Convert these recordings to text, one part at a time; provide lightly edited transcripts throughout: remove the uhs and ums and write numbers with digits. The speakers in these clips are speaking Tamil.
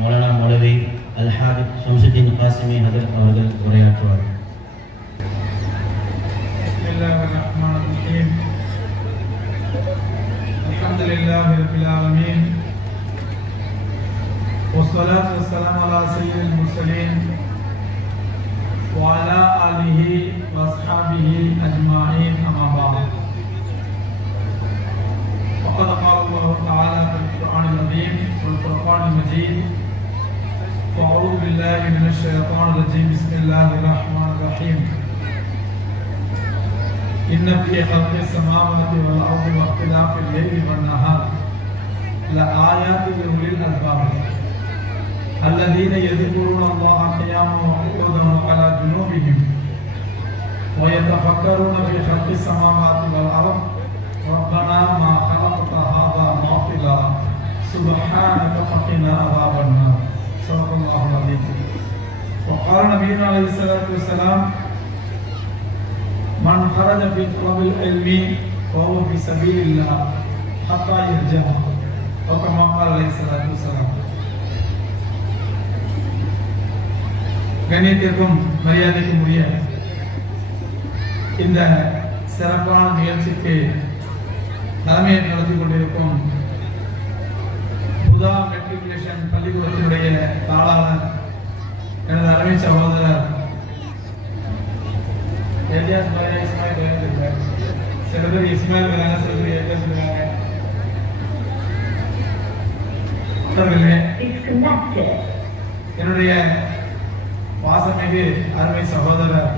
மௌலானா மௌலவி அல்-ஹாபிப் ஷம்சுத்தீன் காசிமி ஹதரத் அவர்கள் உரையாற்றுவார். பிஸ்மில்லாஹிர் ரஹ்மானிர் ரஹீம். அல்ஹம்துலில்லாஹி ரப்பில் ஆலமீன். வஸ்ஸலாத்து வஸ்ஸலாமு அலா சய்யிதில் முர்ஸலீன் வ அலா ஆலிஹி வ அஸ்ஹாபிஹி அஜ்மாஈன். அம்மா பஅத். فقد قال الله تعالى في القرآن العظيم والفرقان المجيد: فأعوذ بالله من الشيطان الرجيم. بسم الله الرحمن الرحيم. إن في خلق السماوات والأرض واختلاف الليل والنهار لآيات لأولي الألباب الذين يذكرون الله قياما وقعودا وعلى جنوبهم ويتفكرون في خلق السماوات والأرض ربنا ما خلقت هذا باطلا سبحانك فقنا عذاب النار. صدق الله العظيم. وقال نبينا عليه الصلاة والسلام: من خرج في طلب العلم فهو في سبيل الله حتى يرجع. وكما قال عليه الصلاة والسلام. கண்ணியத்திற்கும் மரியாதைக்கும் உரிய இந்த சிறப்பான நிகழ்ச்சிக்கு தலைமையை நடத்தி கொண்டிருக்கும் புதா மெட்ரிகுலேஷன் பள்ளிக்கூடத்தினுடைய தாளாளர் எனது அருமை சகோதரர் எலியாஸ் பாயா இஸ்மாயில் இருக்கார். சில பேர் இஸ்மாயில் இருக்காங்க, சில பேர் எலியாஸ் இருக்காங்க. அவர்களே, என்னுடைய வாசமிகு அருமை சகோதரர்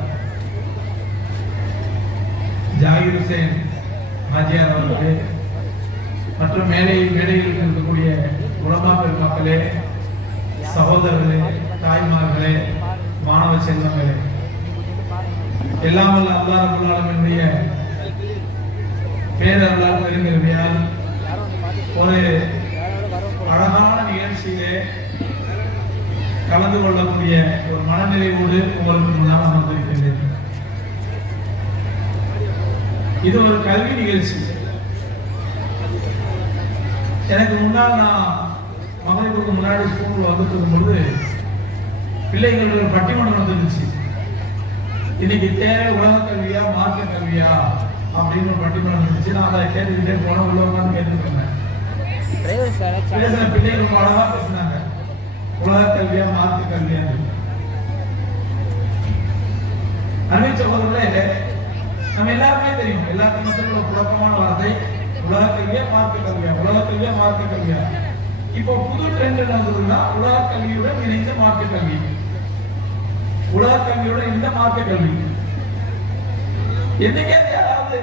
ஜாகிர் ஹுசைன் ஹாஜியார் அவர்களே மற்றும் மேடையில் இருக்கக்கூடிய உலமா பெருமக்களே, சகோதரர்களே, தாய்மார்களே, மாணவ செல்வங்களே, எல்லாம் வல்ல அல்லாஹ் ரப்பல் ஆலமீனுடைய பேரருளால் பெருங்கருணையால் ஒரு அழகான நிகழ்ச்சியிலே கலந்து கொள்ளக்கூடிய ஒரு மனநிறைவோடு உங்களுக்கு முன்னால் அமர்ந்திருக்கின்றேன். இது ஒரு கல்வி நிகழ்ச்சி. எனக்கு முன்னால் நான் மகளிருக்கு முன்னாடி ஸ்கூலில் வந்துட்டு இருக்கும்பொழுது பிள்ளைகள் ஒரு பட்டிமன்றம் வந்துருந்துச்சு. இன்னைக்கு தேவை உலக கல்வியா மார்க்க கல்வியா அப்படின்னு ஒரு பட்டிமன்றம் இருந்துச்சு. நான் அதை கேட்டுக்கிட்டே போன உள்ள உட்காந்து கேட்டுருக்கேன். பிள்ளைகள் அழகா பேசினாங்க, உலக கல்வியா மார்க்க கல்வியா. அருமை சகோதரர்களே, நம்ம எல்லாருமே தெரியும், எல்லாருக்கும் மத்தியில் குழப்பமான வார்த்தை உலக கல்வியா மார்க்க கல்வியா, உலக கல்வியா மார்க்க கல்வியா. இப்போ புது ட்ரெண்ட் என்ன, உலக கல்வியுடன் இணைந்த மார்க்க கல்வி, உலக கல்வியோட இந்த மார்க்க கல்வி. என்னைக்கே யாராவது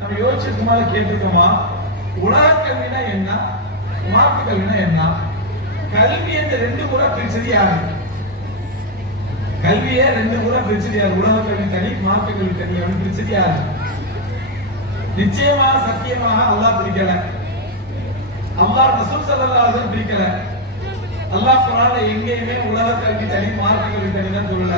நம்ம யோசிச்சுக்குமாறு கேட்டிருக்கோமா, உலக கல்வினா என்ன, மார்க்க கல்வினா என்ன? கல்வி என்ற ரெண்டு முறை பிரிச்சது யாரு? கல்வியே ரெண்டு முறை பிரிச்சது யாரு? உலக கல்வி தனி, மார்க்க கல்வி தனி அப்படின்னு பிரிச்சது யாரு? நிச்சயமாக சத்தியமாக அல்லாஹ் பிரிக்கல, அல்லாஹ் ரசூல் ஸல்லல்லாஹு அலைஹி வஸல்லம் பிரிக்கல. அல்லாஹ் குர்ஆன்ல எங்கேயுமே உலக கல்வி தனி, மார்க்க கல்வி தனி தான் சொல்லல.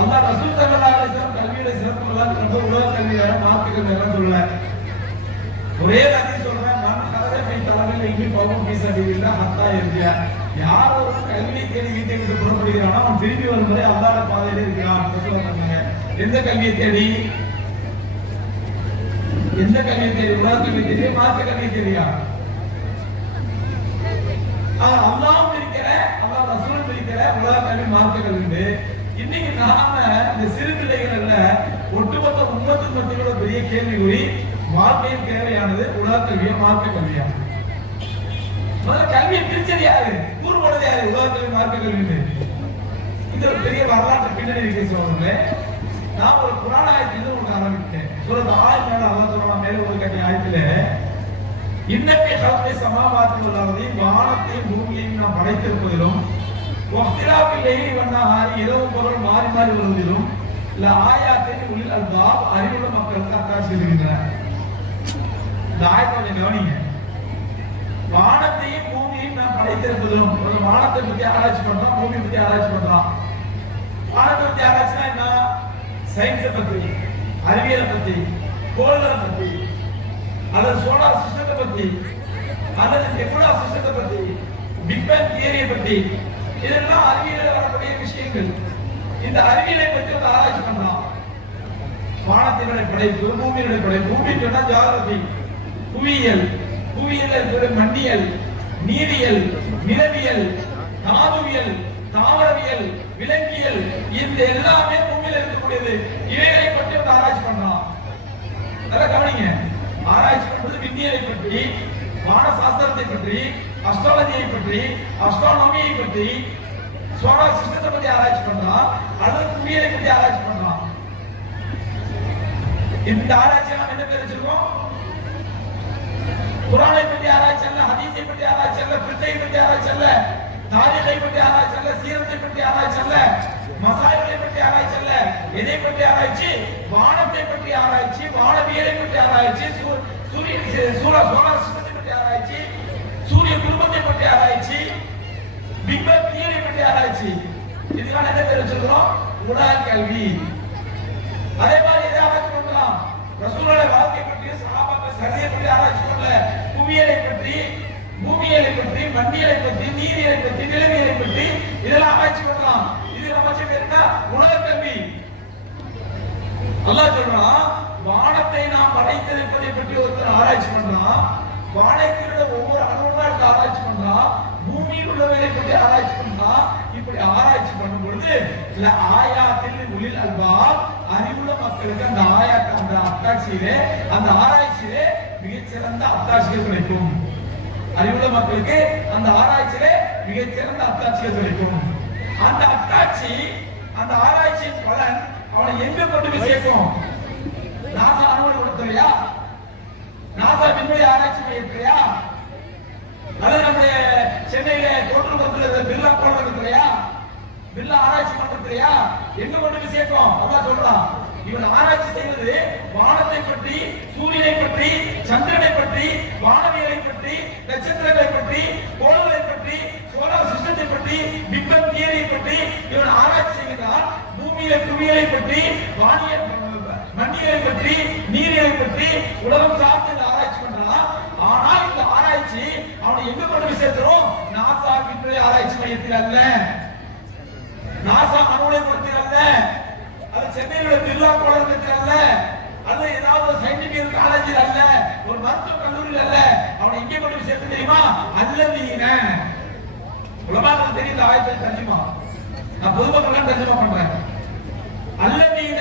அல்லாஹ் ரசூல் ஸல்லல்லாஹு அலைஹி வஸல்லம் கல்வியோட சிறப்பு எல்லாம் உலக கல்வி வேற, மார்க்க கல்வி வேற சொல்லல. ஒரே ஹதீஸ் சொல்றேன், மன் ஹரஜ ஃபீ தலபில் இல்மி ஃபஹுவ ஃபீ ஸபீலில்லாஹ் ஹத்தா யர்ஜிஅ. யார் ஒரு கல்வி தேடி வீட்டை விட்டு புறப்படுகிறானோ அவன் திரும்பி வரும் வரை அல்லாஹ்வுடைய பாதையிலே இருக்கிறான். சொல்றாங்க. எந்த கல்வியை தேடி? எந்த கல்வியை தேடி? உலக கல்வி தேடி, மார்க்க கல்வி தேடியா? அல்லாஹ் இருக்கிற, அல்லாஹ் ரசூல் இருக்கிற உலக கல்வி, மார்க்க கல்வி. இன்னைக்கு நாம இந்த சிறு பிள்ளைகள் ஒட்டுமொத்த உம்மத்தின் மத்தியோட பெரிய கேள்விக்குறி, வாழ்க்கையில் தேவையானது உலக கல்வியா மார்க்க கல்வியா? முதல்ல கல்வியை பிரிச்சது யாரு, கூறுபடுறது யாரு? உலக கல்வி, மார்க்க கல்வி. இது ஒரு பெரிய வரலாற்று பின்னணி இருக்கு சொல்றேன். நான் ஒரு குர்ஆன் ஆயத்திலிருந்து உங்களுக்கு ஆரம்பித்தேன். சூரத் ஆயத்துல அல்லாஹ் சொல்றான், மேல ஒரு கட்டி ஆயத்துல, இன்னக்கே ஹல்கி சமாவாத்தி வல் அர்தி, வானத்தையும் பூமியையும் நாம் படைத்திருப்பதிலும், வக்திலாஃபில் லைலி வன் நஹாரி, இரவு பகல் மாறி மாறி வருவதிலும், லஆயாத்தின் உலில் அல்பாப், அறிவுள்ள மக்களுக்கு அத்தாட்சி இருக்கின்றன. இந்த ஆயத்தை கவனிங்க. வானத்தையும் பூமியையும் நாம் படைத்திருப்பதிலும், வானத்தை பத்தி ஆராய்ச்சி பண்றோம், பூமி பத்தி ஆராய்ச்சி பண்றோம். வானத்தை பத்தி ஆராய்ச்சினா என்ன? சயின்ஸை பத்தி, அறிவியலை பத்தி, கோள்களை பத்தி, அல்லது சோலார் சிஸ்டத்தை பத்தி, அல்லது டெக்னாலஜி சிஸ்டத்தை பத்தி, பற்றி, இதெல்லாம் அறிவியலில் வரக்கூடிய விஷயங்கள். இந்த அறிவியலை பற்றி ஒரு ஆராய்ச்சி பண்றான். வானத்தினுடைய படைப்பு, பூமியினுடைய படைப்பு. பூமி சொன்னா ஜியாகிரபி, புவியியல். புவியியல் இருக்கிற மண்ணியல், நீரியல், நிலவியல், தாதுவியல், தாவரவியல், விலங்கியல். இந்த எல்லாமே பூமியில இருக்கக்கூடியது. இவைகளை பற்றி ஒரு ஆராய்ச்சி பண்றான். நல்லா கவனிங்க. ஆராய்ச்சி பண்றது விண்ணியலை பற்றி, வான சாஸ்திரத்தை பற்றி, அஸ்ட்ராலஜியை பற்றி, அஸ்ட்ரானமியை பற்றி, சோலார் சிஸ்டத்தை பற்றி ஆராய்ச்சி பண்றான். அல்லது புவியியலை பற்றி ஆராய்ச்சி பண்றான். இந்த ஆராய்ச்சி நாம் என்ன பேர் வச்சிருக்கோம்? குர்ஆனை பற்றி ஆராய்ச்சி அல்ல, ஹதீஸை பற்றி ஆராய்ச்சி அல்ல, ஃபிக்ஹை பற்றி ஆராய்ச்சி அல்ல, தாரீகை பற்றி ஆராய்ச்சி அல்ல, சீரத்தை பற்றி ஆராய்ச்சி அல்ல, மசாயிலை பற்றி ஆராய்ச்சி அல்ல. எதை பற்றி ஆராய்ச்சி? வானத்தை பற்றி ஆராய்ச்சி, வானவியலை பற்றி ஆராய்ச்சி, சோலார் சிஸ்டத்தை பற்றி ஆராய்ச்சி, சூரிய குடும்பத்தை பற்றி ஆராய்ச்சி, பிக் பேங் தியரி பற்றி ஆராய்ச்சி. இதுக்கான என்ன பேர் வச்சிருக்கிறோம்? உலக கல்வி. அதே மாதிரி எதை ஆராய்ச்சி பண்ணலாம்? ரசூலுல்லாஹி வாழ்க்கை பற்றி, சஹாபாக்கள் சரியை பற்றி ஆராய்ச்சி பண்ணல. புவியியலை பற்றி, பூமியியலை பற்றி, மண்ணியலை பற்றி, நீரியலை பற்றி, நிலவியலை பற்றி இதெல்லாம் ஆராய்ச்சி பண்ணலாம். இது ஆராய்ச்சி பேர் என்ன? உலக கல்வி. அல்லாஹ் சொல்றான், வானத்தை நாம் படைத்திருப்பதை பற்றி ஒருத்தர் ஆராய்ச்சி பண்றான், வானத்தில் ஒவ்வொரு அணுவாக ஆராய்ச்சி பண்றான், பூமியில் உள்ளவரை பற்றி ஆராய்ச்சி பண்றான். இப்படி ஆராய்ச்சி பண்ணும் பொழுது ஆயாத்தில் உளில் அல்பாப், அறிவுள்ள மக்களுக்கு அந்த அந்த அத்தாட்சியிலே, அந்த ஆராய்ச்சியிலே மிகச்சிறந்த அத்தாட்சிகள் கிடைக்கும். அறிவுள்ள மக்களுக்கு அந்த ஆராய்ச்சியிலே மிகச்சிறந்த அத்தாட்சிகள் கிடைக்கும். அந்த அத்தாட்சி, அந்த ஆராய்ச்சியின் பலன் அவனை எங்க கொண்டு போய் சேர்க்கும்? நாசா அனுமதி கொடுத்தலையா? நாசா விண்வெளி ஆராய்ச்சி மையத்திலையா? அது நம்முடைய சென்னையில தோற்றுப்படுத்துற பிர்லா கோளம் இருக்கிறையா? பிர்லா ஆராய்ச்சி பண்றதுலையா? எங்க கொண்டு போய் சேர்க்கும்? அதான் சொல்றான், இவன் ஆராய்ச்சி செய்வது வானத்தை பற்றி, சூரியனை பற்றி, சந்திரனை பற்றி, வானவியலை பற்றி, நட்சத்திரங்களை பற்றி, கோள்களை பற்றி, சோலார் சிஸ்டத்தை பற்றி, பிக் பேங் தியரியை பற்றி இவன் ஆராய்ச்சி செய்கிறான். பூமியில புவியியலை பற்றி, மண்ணியலை பற்றி, நீரியலை பற்றி உலகம் சார்ந்து ஆராய்ச்சி பண்றான். ஆனால் இந்த ஆராய்ச்சி அவனை எங்க கொண்டு போய் சேர்க்கிறோம்? நாசா விண்வெளி ஆராய்ச்சி மையத்தில் அல்ல, நாசா அனுமதிப்படுத்தி அல்ல, அது சென்னையோட பிர்லா கோளத்தில் அல்ல, அல்லது ஏதாவது சயின்டிபிக் காலேஜில் அல்ல, ஒரு மருத்துவ கல்லூரியில் அல்ல. அவனை எங்கே கொண்டு போய் சேர்த்து தெரியுமா? அல்லதீன. உலமாக்கள் தெரிந்த ஆயத்தை தர்ஜுமா, நான் பொதுமக்கள் தர்ஜுமா பண்றேன். அல்லதீன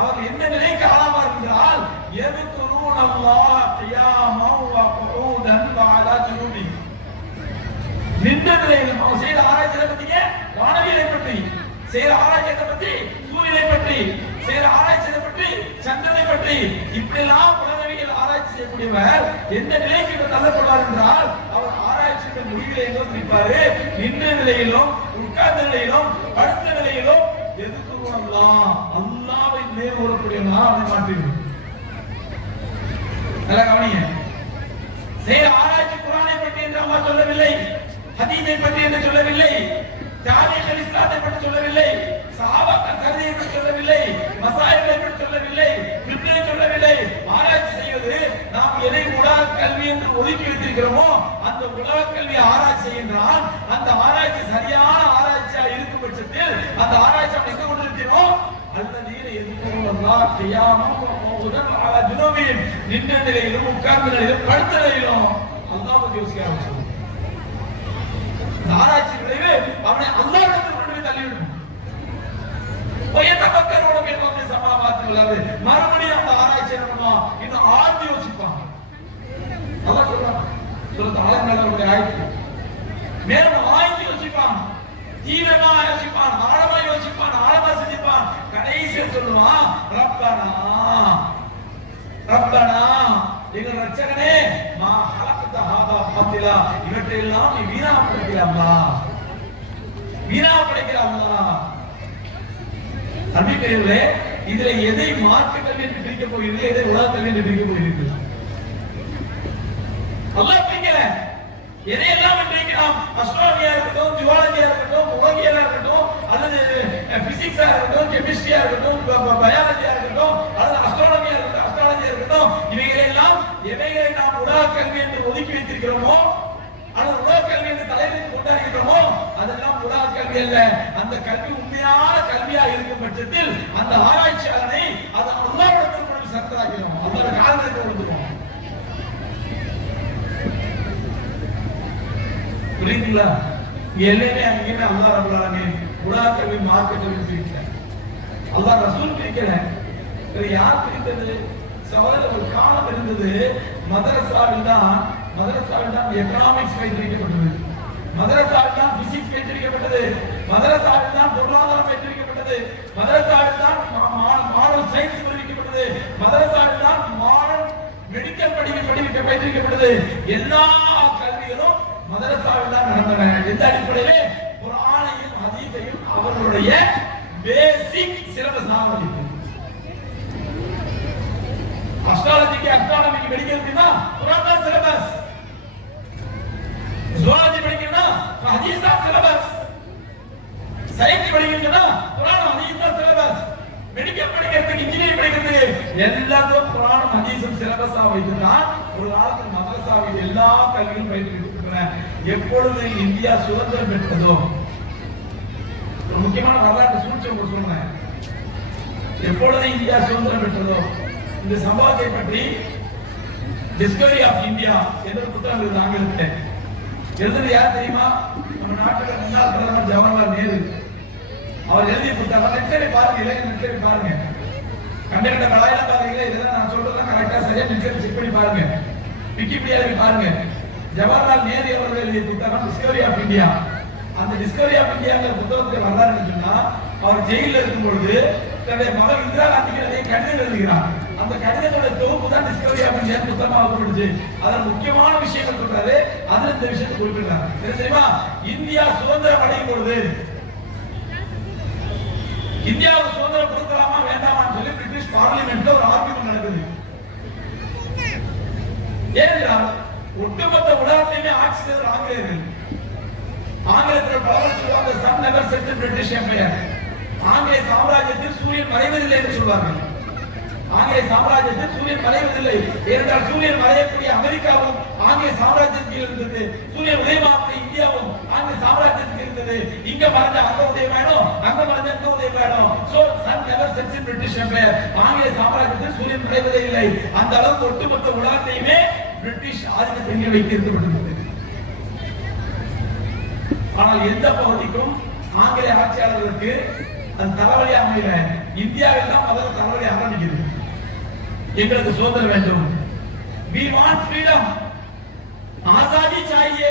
அவர் எந்த நிலைக்கு ஆளாமா இருக்கிறால், யذكرون الله قياما وقعودا وعلى جنوبهم. நின்ற நிலையில் அவன் செய்த ஆராய்ச்சியை பத்திங்க, வானவியலை பற்றி செய்த ஆராய்ச்சியை பற்றி, சூரியனை பற்றி செய்த ஆராய்ச்சியை பற்றி, சந்திரனை பற்றி, இப்படி எல்லாம் உலகவியல் ஆராய்ச்சி செய்யக்கூடியவர் எந்த நிலைக்கு தள்ளப்படுவார் என்றால், அவர் ஆராய்ச்சியின் முடிவில் எங்கோ நிற்பாரு. நின்ற நிலையிலும், உட்கார்ந்த நிலையிலும், படுத்த நிலையிலும் எதுக்கு அல்லாஹ்வை நேர் ஓடக்கூடியவனா அவனை மாற்றிடும். நல்லா கவனிங்க. செய்த ஆராய்ச்சி குர்ஆனை பற்றி என்று அல்லாஹ் சொல்லவில்லை, ஹதீஸை பற்றி என்று சொல்லவில்லை, தாரீகுல் இஸ்லாத்தை பற்றி சொல்லவில்லை, சஹாபாக்கள் சரியை பற்றி சொல்லவில்லை, மசாயிலை பற்றி சொல்லவில்லை, ஃபிக்ஹை சொல்லவில்லை. ஆராய்ச்சி செய்வது நாம் எதை உலக கல்வி என்று ஒதுக்கி வைத்திருக்கிறோமோ அந்த உலக கல்வி ஆராய்ச்சி செய்கின்றான். அந்த ஆராய்ச்சி சரியான ஆராய்ச்சியா இருக்கும் பட்சத்தில் அந்த ஆராய்ச்சி அவன் எங்க கொண்டிருக்கிறோம்? அல்லதீன யذكرون கியாமம் வகூதன் அலா ஜுனூபிஹிம். நின்ற நிலையிலும், உட்கார்ந்த நிலையிலும், படுத்த நிலையிலும் அல்லாஹ் பற்றி யோசிக்க ஆரம்பிச்சான். ஆராய்ச்சி விளைவு அவனை அல்லாஹ்விடத்தில் கொண்டு போய் தள்ளிவிடும். பயத்தபக்கரோட மேல்வாங்க சமாவாத்து உள்ளது. மறுபடியும் அந்த ஆராய்ச்சி என்னமா இன்னும் ஆழ்ந்து யோசிப்பான். அல்லாஹ் சொல்றான் சூரத் ஆல்-இம்ரானுடைய ஆயத்து, மேலும் ஆழ்ந்து யோசிப்பான், தீவிரமா யோசிப்பான், ஆழமா யோசிப்பான், ஆழமா சிந்திப்பான். கடைசியில் சொல்லுவான், ரப்பனா ரப்பனா எங்கள் ரட்சகனே, மா ஹலக்த ஹாதா பாத்திலா, இவற்றையெல்லாம் நீ வீணா படைக்கிறாங்களா, வீணா படைக்கிறாங்களா? அன்பிற்குரியவர்களே, இதுல எதை மார்க்க கல்வி என்று பிரிக்க போகிறீர்கள், எதை உலக கல்வி என்று பிரிக்க போகிறீர்கள்? அல்லாஹ் பிரிக்கல. எதையெல்லாம் பிரிக்கலாம்? அஸ்ட்ரானமியா இருக்கட்டும், ஜுவாலஜியா இருக்கட்டும், உலகியலா இருக்கட்டும், அல்லது பிசிக்ஸா இருக்கட்டும், கெமிஸ்ட்ரியா இருக்கட்டும், பயாலஜியா இருக்கட்டும், அல்லது அஸ்ட்ரானமியா இருக்கட்டும், அஸ்ட்ராலஜியா இருக்கட்டும், இவைகளெல்லாம் எவைகளை நாம் உலக கல்வி என்று ஒதுக்கி வைத்திருக்கிறோமோ அல்லது உலக கல்வி என்று தலைவருக்கு கொண்டாடுகிறோமோ கல்வி அல்ல. அந்த கல்வி உண்மையான கல்வியா இருக்கும் பட்சத்தில் அந்த ஆராய்ச்சியாளனை அது அல்லாஹ்விடத்தில் கொண்டு சரத்தாக்கிறோம். அல்லாஹ்வுடைய காலத்தை கொடுத்துருவோம். புரியுதுங்களா? எல்லாமே அங்கேயுமே அல்லாஹ் ரப்பல் ஆலமீன் உலக கல்வி மார்க்க கல்வி பிரிக்கிறார். அல்லாஹ் ரசூல் பிரிக்கல. யார் பிரித்தது? சகோதரர், ஒரு காலம் இருந்தது, மதரசாவில் தான் எக்கனாமிக்ஸ் பயிற்றுவிக்கப்பட்டது, மதரசாவில் தான் பிசிக்ஸ் பயிற்றுவிக்கப்பட்டது, மதரசாவில் தான் பொருளாதாரம் பயிற்றுவிக்கப்பட்டது, மதரசாவில் தான் மாடல் சயின்ஸ் பயிற்றுவிக்கப்பட்டது, மதரசாவில் தான் மாடல் மெடிக்கல் படிக்க பயிற்றுவிக்கப்பட்டது. எல்லா கல்விகளும் மதரசாவில் தான் நடந்தன. எந்த அடிப்படையிலே? குர்ஆனையும் ஹதீஸையும் அவர்களுடைய பேசிக் சிலபஸ் ஆரம்பித்தது. அஸ்ட்ரானமிக்கு மெடிக்கல்னா குர்ஆன் தான் சிலபஸ், ஜுவாலஜி படிக்கணும்னா ஹதீஸ் தான் சிலபஸ், சயின்ஸ் படிக்கணும்னா குர்ஆன் ஹதீஸ் தான் சிலபஸ், மெடிக்கல் படிக்கிறதுக்கு இன்ஜினியரிங் படிக்கிறதுக்கு எல்லாத்துக்கும் குர்ஆன் ஹதீஸும் சிலபஸா வைத்துதான் ஒரு காலத்தில் மதரசாவில் எல்லா கல்வியும் பயிற்றுவிக்கப்பட்டன. எப்பொழுது இந்தியா சுதந்திரம் பெற்றதோ, ஒரு முக்கியமான வரலாற்று சூழ்ச்சி உங்களுக்கு சொல்றேன். எப்பொழுது இந்தியா சுதந்திரம் பெற்றதோ, இந்த சம்பவத்தை பற்றி டிஸ்கவரி ஆஃப் இந்தியா என்ற புத்தகம் இருக்கு ஆங்கிலத்தில். எழுதுறது யார் தெரியுமா? நம்ம நாட்டுல முன்னாள் பிரதமர் ஜவஹர்லால் நேரு. அவர் எழுதிய புத்தகம் நெட்ல பாருங்க, இளைஞர் நெட்ல பாருங்க, கண்ட கலாயெல்லாம் பாருங்க. இதெல்லாம் நான் சொல்றதெல்லாம் கரெக்டா சரியா நெட்ல செக் பண்ணி பாருங்க, விக்கிபீடியாவை பாருங்க. ஜவஹர்லால் நேரு அவர்கள் எழுதிய புத்தகம் டிஸ்கவரி ஆஃப் இந்தியா. அந்த டிஸ்கவரி ஆஃப் இந்தியாங்கிற புத்தகத்தை வரலாறு சொன்னா, அவர் ஜெயில இருக்கும் பொழுது தன்னுடைய மகள் இந்திரா காந்திக்கு நிறைய கடிதம் எழுதுகிறார். அந்த கடிதத்தோட தொகுப்பு தான் டிஸ்கவரி ஆஃப் இந்தியா புத்தகமா ஆகப்படுச்சு. அதில் முக்கியமான விஷயங்கள் சொல்றாரு, அதுல இந்த விஷயத்தை குறிப்பிடுறாரு. தெரியுமா? இந்தியா சுதந்திரம் அடையும் பொழுது இந்தியாவுக்கு சுதந்திரம் கொடுக்கலாமா வேண்டாமான்னு சொல்லி பிரிட்டிஷ் பார்லிமெண்ட்ல ஒரு ஆர்குமெண்ட் நடக்குது. ஏனென்றால் ஒட்டுமொத்த உலகத்தையுமே ஆட்சி செய்த ஆங்கிலேயர்கள். ஆங்கிலத்தில் பலர் சொல்லுவாங்க, sun never set the British empire. ஆங்கிலேய சாம்ராஜ்யத்தில் சூரியன் மறைவதில்லை என்று சொல்வார்கள். ஆங்கிலேய சாம்ராஜ்யத்தில் சூரியன் மறைவதில்லை ஏனென்றால் சூரியன் மறையக்கூடிய அமெரிக்காவும் ஆங்கிலேய சாம்ராஜ்யத்தில் இருந்தது, சூரியன் உதயமாகக்கூடிய இந்தியாவும் ஆங்கிலேய சாம்ராஜ்யத்தில் இருந்தது. இங்க மறைஞ்ச அங்க உதயம் வேணும், அங்க மறைஞ்ச அங்க உதயம் வேணும். So sun never sets in British empire. ஆங்கிலேய சாம்ராஜ்யத்தில் சூரியன் மறைவதே இல்லை. அந்த அளவுக்கு ஒட்டுமொத்த உலகத்தையுமே பிரிட்டிஷ் ஆதிக்கத்தில் வைத்திருக்கப்பட்டிருந்தது. ஆனால் எந்த பகுதிக்கும் ஆங்கிலேய ஆட்சியாளர்களுக்கு அந்த தலைவலி அமையல. இந்தியாவில் தான் முதல்ல தலைவலி ஆரம்பிக்குது. எங்களுக்கு சுதந்திரம் வேண்டும், we want freedom, Azadi சாயே,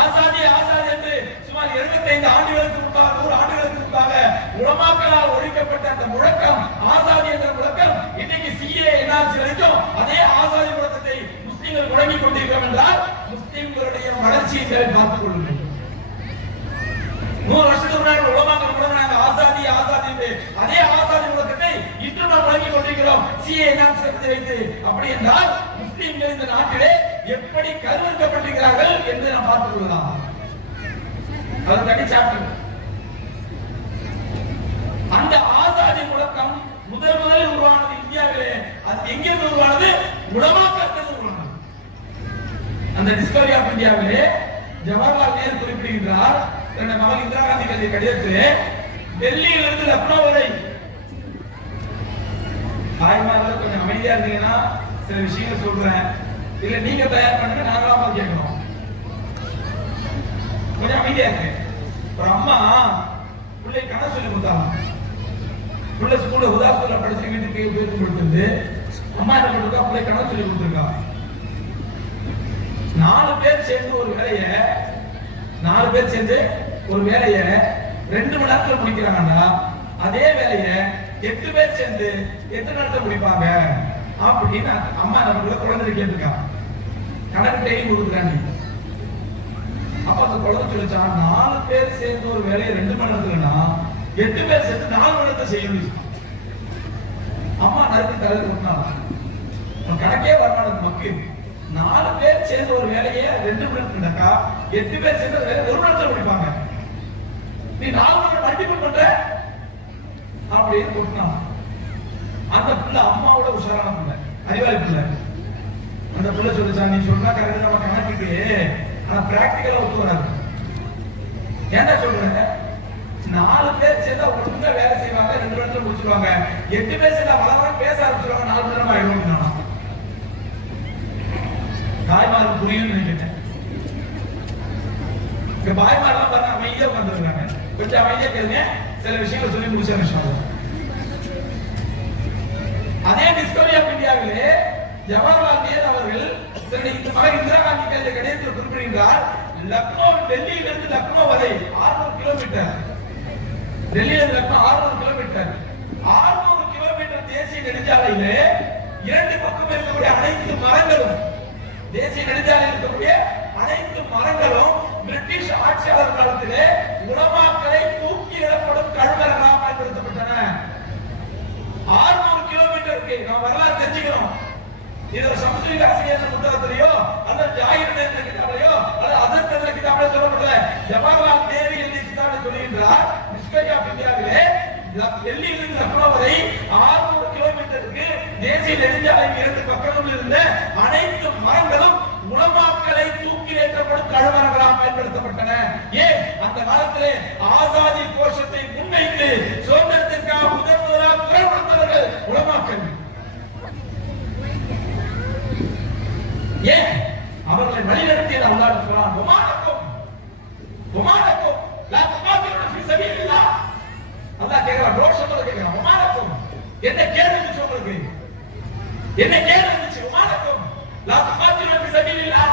Azadi Azadi என்று சுமார் 75 ஆண்டுகளுக்கு முன்பாக 100 ஆண்டுகளுக்கு முன்பாக உலமாக்களால் ஒழிக்கப்பட்ட அந்த முழக்கம், ஆசாதி என்ற முழக்கம் இன்னைக்கு சிஏ என்ஆர்சி வரைக்கும் அதே ஆசாதி முழக்கத்தை முஸ்லிம்கள் முழங்கிக் கொண்டிருக்கிறோம் என்றால் முஸ்லிம்களுடைய வளர்ச்சியை பார்த்துக் கொள்ளுங்கள். 100 வருஷத்துக்கு முன்னாடி உலமாக்கள் முழங்கினாங்க ஆசாதி ஆசாதி என்று, அதே ஆசாதி முழக்கத்தை இன்று நாம் முழங்கிக் கொண்டிருக்கிறோம் சிஏ என்ஆர்சி வைத்து. அப்படி என்றால் முஸ்லிம்கள் இந்த நாட்டிலே எப்படி கருவறுக்கப்பட்டிருக்கிறார்கள் என்று நாம் பார்த்துக் கொள்ளலாம். அது தனி சாப்டர். அந்த ஆசாதி முழக்கம் முதலில் உருவானது இந்தியாவிலே. அது எங்கே உருவானது? உலமாக்கத்தில் உருவானது. அந்த டிஸ்கவரி ஆஃப் இந்தியாவிலே ஜவஹர்லால் நேரு குறிப்பிடுகிறார், தன்னுடைய மகள் இந்திரா காந்தி எழுதிய கடிதத்திலே டெல்லியிலிருந்து லக்னோ வரை. தாய்மார்கள் கொஞ்சம் அமைதியா இருந்தீங்கன்னா சில விஷயங்கள் சொல்றேன், இல்ல நீங்க தயார் பண்ணுங்க, நாங்களாம் வந்து கேட்கணும். கொஞ்சம் அமைதியா இருக்கு. ஒரு அம்மா பிள்ளை கணக்கு சொல்லி கொடுத்தாங்க. பிள்ளை ஸ்கூல்ல உதா ஸ்கூல்ல படிச்சு வீட்டுக்கு பேருந்து கொடுத்தது. அம்மா என்ன கொடுத்தா பிள்ளை கணக்கு சொல்லி கொடுத்துருக்கா. 4 பேர் சேர்ந்து ஒரு வேலையை 2 மணி நேரத்துல முடிக்கிறாங்கன்னா அதே வேலையை 8 பேர் சேர்ந்து 8 நேரத்துல முடிப்பாங்க அப்படின்னு அம்மா நம்ம குழந்தை கேட்டிருக்கா. கணக்கு டைம் கொடுக்குறாங்க. அப்ப அந்த குழந்தை சொல்லிச்சா, 4 பேர் சேர்ந்து ஒரு வேலையை 2 மணி நேரத்துலன்னா 8 பேர் சேர்ந்து 4 மணி நேரத்தை செய்யணும். அம்மா நறுக்கு தலை கொடுத்தாங்க. கணக்கே வரமாட்டது மக்கள். 4 பேர் சேர்ந்து ஒரு வேலையை 2 மணி நேரத்துலக்கா 8 பேர் சேர்ந்து வேலையை 1 மணி நேரத்துல முடிப்பாங்க. நீ 4 மணி நேரம் மல்டிபிள் பண்ற அப்படின்னு கொடுத்தான். அந்த பிள்ளை அம்மாவோட உஷாரான பிள்ளை, அறிவாளி பிள்ளை. அந்த பிள்ளை சொல்லிச்சா, நீ சொன்னா கரெக்ட், நம்ம கணக்குக்கு ஆனா பிராக்டிகலா ஒத்து வராது. என்ன சொல்றேன், 4 பேர் சேர்ந்தா ஒழுங்கா வேலை செய்வாங்க, 2 நிமிஷத்துல முடிச்சிருவாங்க. 8 பேர் சேர்ந்தா வளவளன்னு பேச ஆரம்பிச்சிருவாங்க, 4 மணி நேரம் ஆயிடும். தாய்மாருக்கு புரியும்னு நினைக்கிறேன். இங்க பாய்மாரெல்லாம் பாருங்க அமைதியா உட்கார்ந்துருக்காங்க. கொஞ்சம் அமைதியா கேளுங்க, சில விஷயங்களை சொல்லி முடிச்ச விஷயம். அதே டிஸ்கவரி ஆஃப் இந்தியாவிலே ஜவஹர்லால் நேரு அவர்கள் இந்த மகன் இந்திரா காந்தி கையில் கடிதத்தில் குறிப்பிடுகிறார், லக்னோ டெல்லியிலிருந்து லக்னோ வரை 600 கிலோமீட்டர், டெல்லியிலிருந்து லக்னோ 600 கிலோமீட்டர், 600 கிலோமீட்டர் தேசிய நெடுஞ்சாலையிலே 2 பக்கம் இருக்கக்கூடிய அனைத்து மரங்களும், தேசிய நெடுஞ்சாலையில் இருக்கக்கூடிய அனைத்து மரங்களும் பிரிட்டிஷ் ஆட்சியாளர் காலத்திலே உலமாக்களை தூக்கி எறியப்படும் கழுவர்களாக பயன்படுத்தப்பட்டன. 600 கிலோமீட்டருக்கு நாம் வரலாறு தெரிஞ்சுக்கிறோம். இது சமஸ்கிருத ஆசிரியர் புத்தகத்திலேயோ அல்லது ஜாகிர் என்ற கிதாபிலேயோ அல்லது அசத் என்ற கிதாபிலே சொல்லப்படல. ஜவஹர்லால் நேரு எழுதிய கிதாபில் சொல்கின்றார், டிஸ்கவரி ஆஃப் இந்தியாவிலே டெல்லியிலிருந்து லக்னோ வரை 600 கிலோமீட்டருக்கு தேசிய நெடுஞ்சாலையின் 2 பக்கங்களில் இருந்த அனைத்து மரங்களும் உலமாக்களை தூக்கி ஏற்றப்படும் கழுவர்களாக பயன்படுத்தப்பட்டன. ஏன் அந்த காலத்திலே ஆசாதி கோஷத்தை முன்வைத்து சுதந்திரத்திற்காக முதல்வராக குரல் கொடுத்தவர்கள் உலமாக்கள். ஏன் அவர்களை வழிநடத்தியது அல்லாஹ் சொல்றான், உமானக்கும் லா துகாத்திலுன ஃபீ சபீலில்லாஹ். அல்லாஹ் கேக்குறான், ரோஷத்தோட கேக்குறான், உமானக்கும் என்ன கேடு இருந்துச்சு உங்களுக்கு, என்ன கேடு இருந்துச்சு, உமானக்கும் லா துகாத்திலுன ஃபீ சபீலில்லாஹ்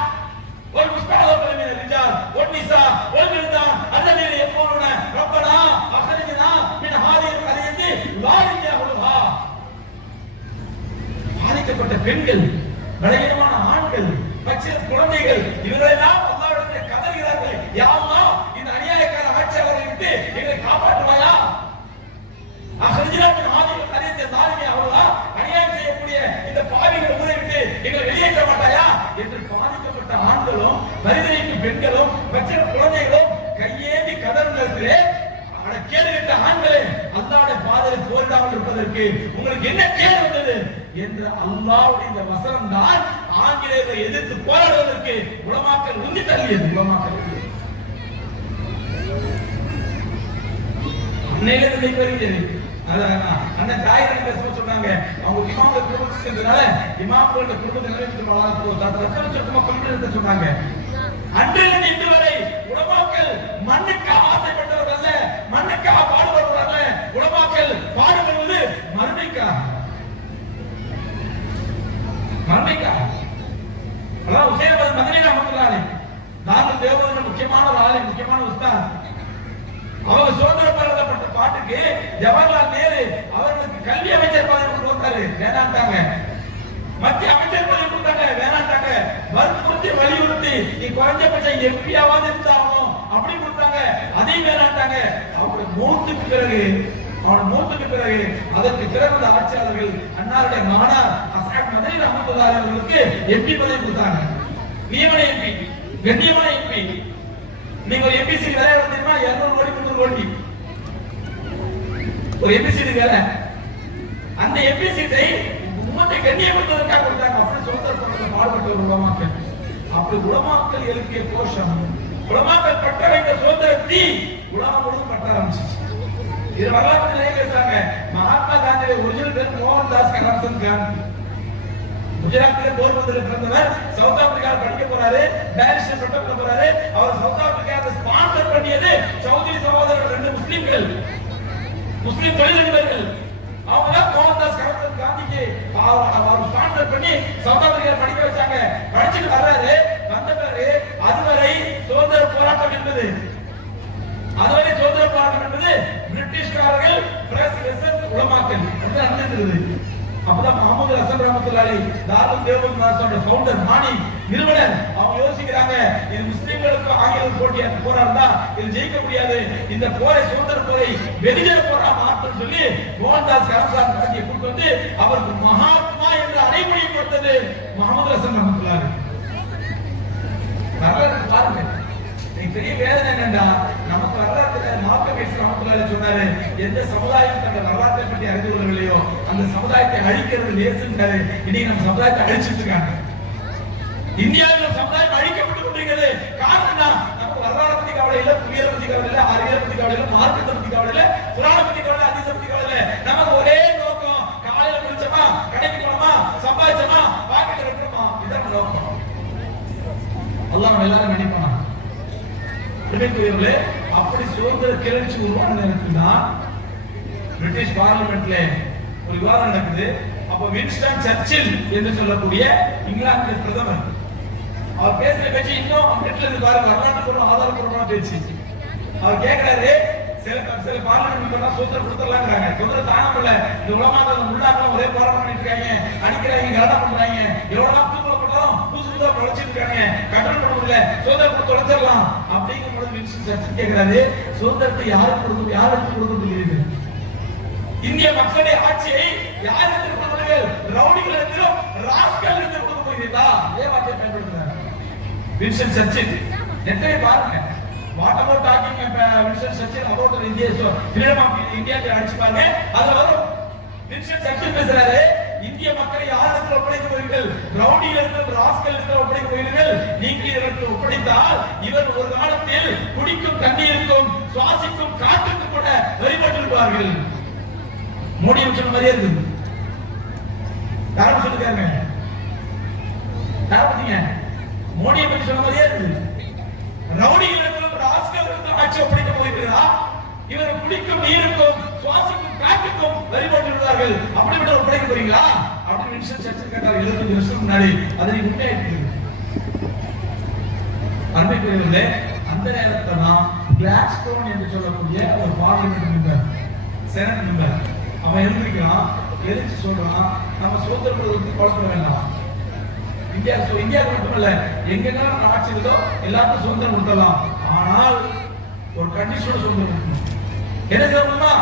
வல் முஸ்தஅதபீன மினல் ரிஜால் வன் நிஸா வல் வில்தான் அல்லதீன யகூலுன ரப்பனா அக்ரிஜ்னா மின் ஹாதிஹில் கரியத்தி லா யஹுலுஹா. பாதிக்கப்பட்ட பெண்கள், பலவீனமான ஆண்கள், பச்சிள குழந்தைகள், இவர்களெல்லாம் அல்லாஹ்விடத்தில் கதறுகிறார்கள், யா அல்லாஹ் இந்த அநியாயக்கார ஆட்சியாளரை விட்டு எங்களை காப்பாற்றுவாயா, அக்ரிஜ்னா மின் ஹாதிஹில் கரியத்தி லா யஹுலுஹா, அநியாயம் செய்யக்கூடிய இந்த பாவிகளை ஊரை விட்டு எங்களை வெளியேற்ற மாட்டாயா என்று பாதிக்கப்பட்ட ஆண்களும் பரிதவிக்கும் பெண்களும் பச்சிள குழந்தைகளும் கையேந்தி கதறுகிறே, கேடு கேட்ட ஆண்களே, அல்லாஹ்வுடைய பாதையில் போரிடாமல் இருப்பதற்கு உங்களுக்கு என்ன கேடு வந்தது என்று அல்லாஹ்வுடைய இந்த வசனம் தான் ஆங்கிலேயரை எதிர்த்து போராடுவதற்கு உலமாக்கள் உந்தி தள்ளியது. உலமாக்களுக்கு அன்னையிலிருந்து வருகிறது. அண்ணன் தாயிரம் பேச சொன்னாங்க, அவங்க இமாமுடைய குடும்பத்துக்கு சென்றனால இமாமுடைய குடும்பத்தை நிறைவேற்ற சொன்னாங்க. அன்றிலிருந்து இன்று வரை உலமாக்கள் மண்ணுக்காக ஆசைப்பட்டவர்கள் அல்ல, மண்ணுக்காக பாடுபடுவர்கள் அல்ல. உலமாக்கள் பாடுபடுவது மறுமைக்காக. அல்லாஹ் உசைன் மதனி ரஹ்மத்துல்லாஹி தாருல் தேவபந்தின் முக்கியமான ஒரு ஆளு, முக்கியமான உஸ்தாத். அவங்க சுதந்திர போராட்டப்பட்ட பாட்டுக்கு ஜவஹர்லால் நேரு அவர்களுக்கு கல்வி அமைச்சர் பதவி கொடுத்தாரு, வேணாண்டாங்க. மத்திய அமைச்சர் பதவி கொடுத்தாங்க, வேணாண்டாங்க. வற்புறுத்தி வலியுறுத்தி நீ குறைஞ்சபட்சம் எம்பியாவது இருந்தாகணும் அப்படி கொடுத்தாங்க, அதையும் வேணாண்டாங்க. அவருடைய மூத்துக்கு பிறகு அதற்கு பிறகு அந்த ஆட்சியாளர்கள் அன்னாருடைய மகனார் அஸ்ஹாப் மதனி ரஹ்மத்துல்லாஹி அவர்களுக்கு எம்பி பதவி கொடுத்தாங்க. நியமன எம்பி, கண்ணியமான எம்பி. நீங்க ஒரு எம்பிசி வேலை தெரியுமா, 200 கோடி 300 கோடி ஒரு எம்பிசி வேலை. அந்த எம்பிசியை உம்மத்தை கண்ணியப்படுத்துவதற்காக கொடுத்தாங்க. அப்படி சுதந்திர பாடுபட்ட உலமாக்கள், அப்படி உலமாக்கள் எழுப்பிய கோஷம், உலமாக்கள் பட்ட வைத்த சுதந்திர தீ உலகம் முழுவதும் பட்ட ஆரம்பிச்சு. இது வரலாற்று நிறைய பேசுறாங்க. மகாத்மா காந்தியோட ஒரிஜினல் பேர் மோகன்தாஸ் கரம்சந்த் காந்தி. குஜராத்திலே போர்பந்தரில் பிறந்தவர். சவுத் ஆப்பிரிக்காவில் படிக்க போறாரு, பாரிஸ்டர் பட்டம் பெற போறாரு. அவர் சவுத் ஆப்பிரிக்காவை ஸ்பான்சர் பண்ணியது சௌத்ரி சகோதரர்கள் 2 முஸ்லிம்கள், முஸ்லிம் தொழிலதிபர்கள். அவங்க தான் மோகன்தாஸ் கரம்சந்த் காந்திக்கு அவர் ஸ்பான்சர் பண்ணி சவுத் ஆப்பிரிக்காவில் படிக்க வச்சாங்க. படிச்சுட்டு வர்றாரு. வந்த பிறகு அதுவரை சுதந்திர போராட்டம் என்பது பிரிட்டிஷ்காரர்கள் உலமாக்கள் நடந்துருது. அப்பதான் முகமது ஹசன் ரஹ்மத்துல்லாஹி தாருல் தேவபந்த் மதரசாவோட ஃபவுண்டர் மானி நிறுவனர் அவங்க யோசிக்கிறாங்க, இது முஸ்லிம்களுக்கு ஆங்கிலம் போட்டியான போரா இருந்தா இது ஜெயிக்க முடியாது, இந்த போரை சுதந்திர போரை வெடிஜர போரா மாற்றணும் சொல்லி மோகன்தாஸ் கரம்சந்த் காந்தியை கூட்டு வந்து அவருக்கு மகாத்மா என்ற அடைமொழி கொடுத்தது முகமது ஹசன் ரஹ்மத்துல்லாஹி. வரலாறு பாருங்க. பெரிய வேதனை என்னன்னா, நமக்கு வரலாற்று மார்க்கம் ரஹ்மத்துல்லாஹி சொன்னாரு, எந்த சமுதாயம் தந்த வரலாற்றை பற்றி அறிந்து கொள்ளவில்லையோ அந்த சமுதாயத்தை அழிக்கிறது லேசுன்றாரு. இன்னைக்கு நம்ம சமுதாயத்தை அழிச்சிட்டு இருக்காங்க. இந்தியாவில் சமுதாயம் அழிக்கப்பட்டு கொண்டிருக்கிறது. காரணம் நமக்கு வரலாறு பத்தி கவலை இல்ல, புவியியலை பத்தி கவலை இல்ல, அறிவியலை பத்தி கவலை இல்ல, மார்க்கத்தை பத்தி கவலை இல்ல, குர்ஆனை பத்தி கவலை இல்ல, ஹதீஸை பத்தி கவலை இல்ல. நமக்கு ஒரே நோக்கம், காலையில குளிச்சோமா, கடைக்கு போனோமா, சம்பாதிச்சோமா, பாக்கெட்ல வைக்கணுமா, இதான் நோக்கம். அல்லாஹ் நம்ம எல்லாரும் நினைப்பானா? அப்படி சுதந்திர கிளர்ச்சி உருவான நேரத்தில் தான் பிரிட்டிஷ் பார்லிமெண்ட்ல ஒரு விவாதம் நடக்குது. அப்ப வின்ஸ்டன் சர்ச்சில் என்று சொல்லக்கூடிய இங்கிலாந்து பிரதமர், அவர் பேசுற பேச்சு இன்னும் நெட்ல இருந்து பாருங்க, வரலாற்றுக்கு ஆதாரப்பூர்வமான பேச்சு. அவர் கேட்கிறாரு, சில பார்லிமெண்ட் மெம்பர்லாம் சுதந்திரம் கொடுத்துடலாங்கிறாங்க, சுதந்திரம் தாங்க முடியல, இந்த உலமாக்கள் உள்ளாக்கள் ஒரே போராட்டம் பண்ணிட்டு இருக்காங்க, அடிக்கிறாங்க, கலடா பண்றாங்க, எவ்வளவு தூக்கப்பட்டாலும் புதுசு புதுசா பழச்சிருக்காங்க, கண்ட்ரோல் பண்ண முடியல, சுதந்திரம் கொடுத்து தொலைச்சிடலாம் அப்படிங்கிற பொழுது வின்ஸ்டன் சர்ச்சில் கேட்கிறாரு, சுதந்திரத்தை யாருக்கு கொடுக்க இந்திய மக்களுடைய ஆட்சியை யாருக்கு கொடுக்கிறீர்கள்? ரவுடிகளிடத்திலும் ராஸ்கல்களிடத்திலும் கொடுக்க போகிறீர்களா? ஏன் வார்த்தை பயன்படுத்துறாங்க வின்ஸ்டன் சர்ச்சில்? நெட்டை பாருங்க, what about talking Winston Churchill about India, freedom of India அடிச்சு பாருங்க, அது வரும். வின்ஸ்டன் சர்ச்சில் பேசுறாரு, இந்திய மக்களை யாரிடத்தில் ஒப்படைக்க போகிறீர்கள்? ரவுடிகளிடத்தில் ராஸ்கல்களிடத்தில் ஒப்படைக்க போகிறீர்கள். நீங்கள் இவர்கள் ஒப்படைத்தால் இவர் ஒரு காலத்தில் குடிக்கும் தண்ணீருக்கும் சுவாசிக்கும் காற்றுக்கும் கூட வழிபட்டிருப்பார்கள். மோடி சொன்ன மாதிரியே இருக்குது. யாரும் சொல்லுங்க, மோடியை பற்றி சொன்ன மாதிரியே இருக்குது. ரவுடிகளிடத்திலும் ராஸ்கல்களிடத்திலும் ஆட்சி ஒப்படைக்க போகிறீர்களா? இவர் குடிக்கும் நீருக்கும் சுவாசிக்கும் காற்றுக்கும் வழிபட்டிருப்பார்கள், அப்படிப்பட்ட ஒப்படைக்க போறீங்களா அப்படின்னு வின்ஸ்டன் சர்ச்சில் கேட்டார் 25 வருஷம் முன்னாடி. அதை முன்னேற்றி அன்பைக்குரியவர்களே, அந்த நேரத்தில் தான் கிளாஸ்டோன் என்று சொல்லக்கூடிய ஒரு பார்லிமெண்ட் மெம்பர், செனட் மெம்பர், அவன் எழுந்திருக்கிறான், எழுச்சி சொல்றான், நம்ம சுதந்திரத்தை குழப்ப வேண்டாம், இந்தியாவுக்கு மட்டுமல்ல எங்கெல்லாம் ஆட்சி இருக்கோ எல்லாருக்கும் சுதந்திரம் கொடுக்கலாம், ஆனால் ஒரு கண்டிஷனோட சுதந்திரம். என்ன சொல்லணுமா?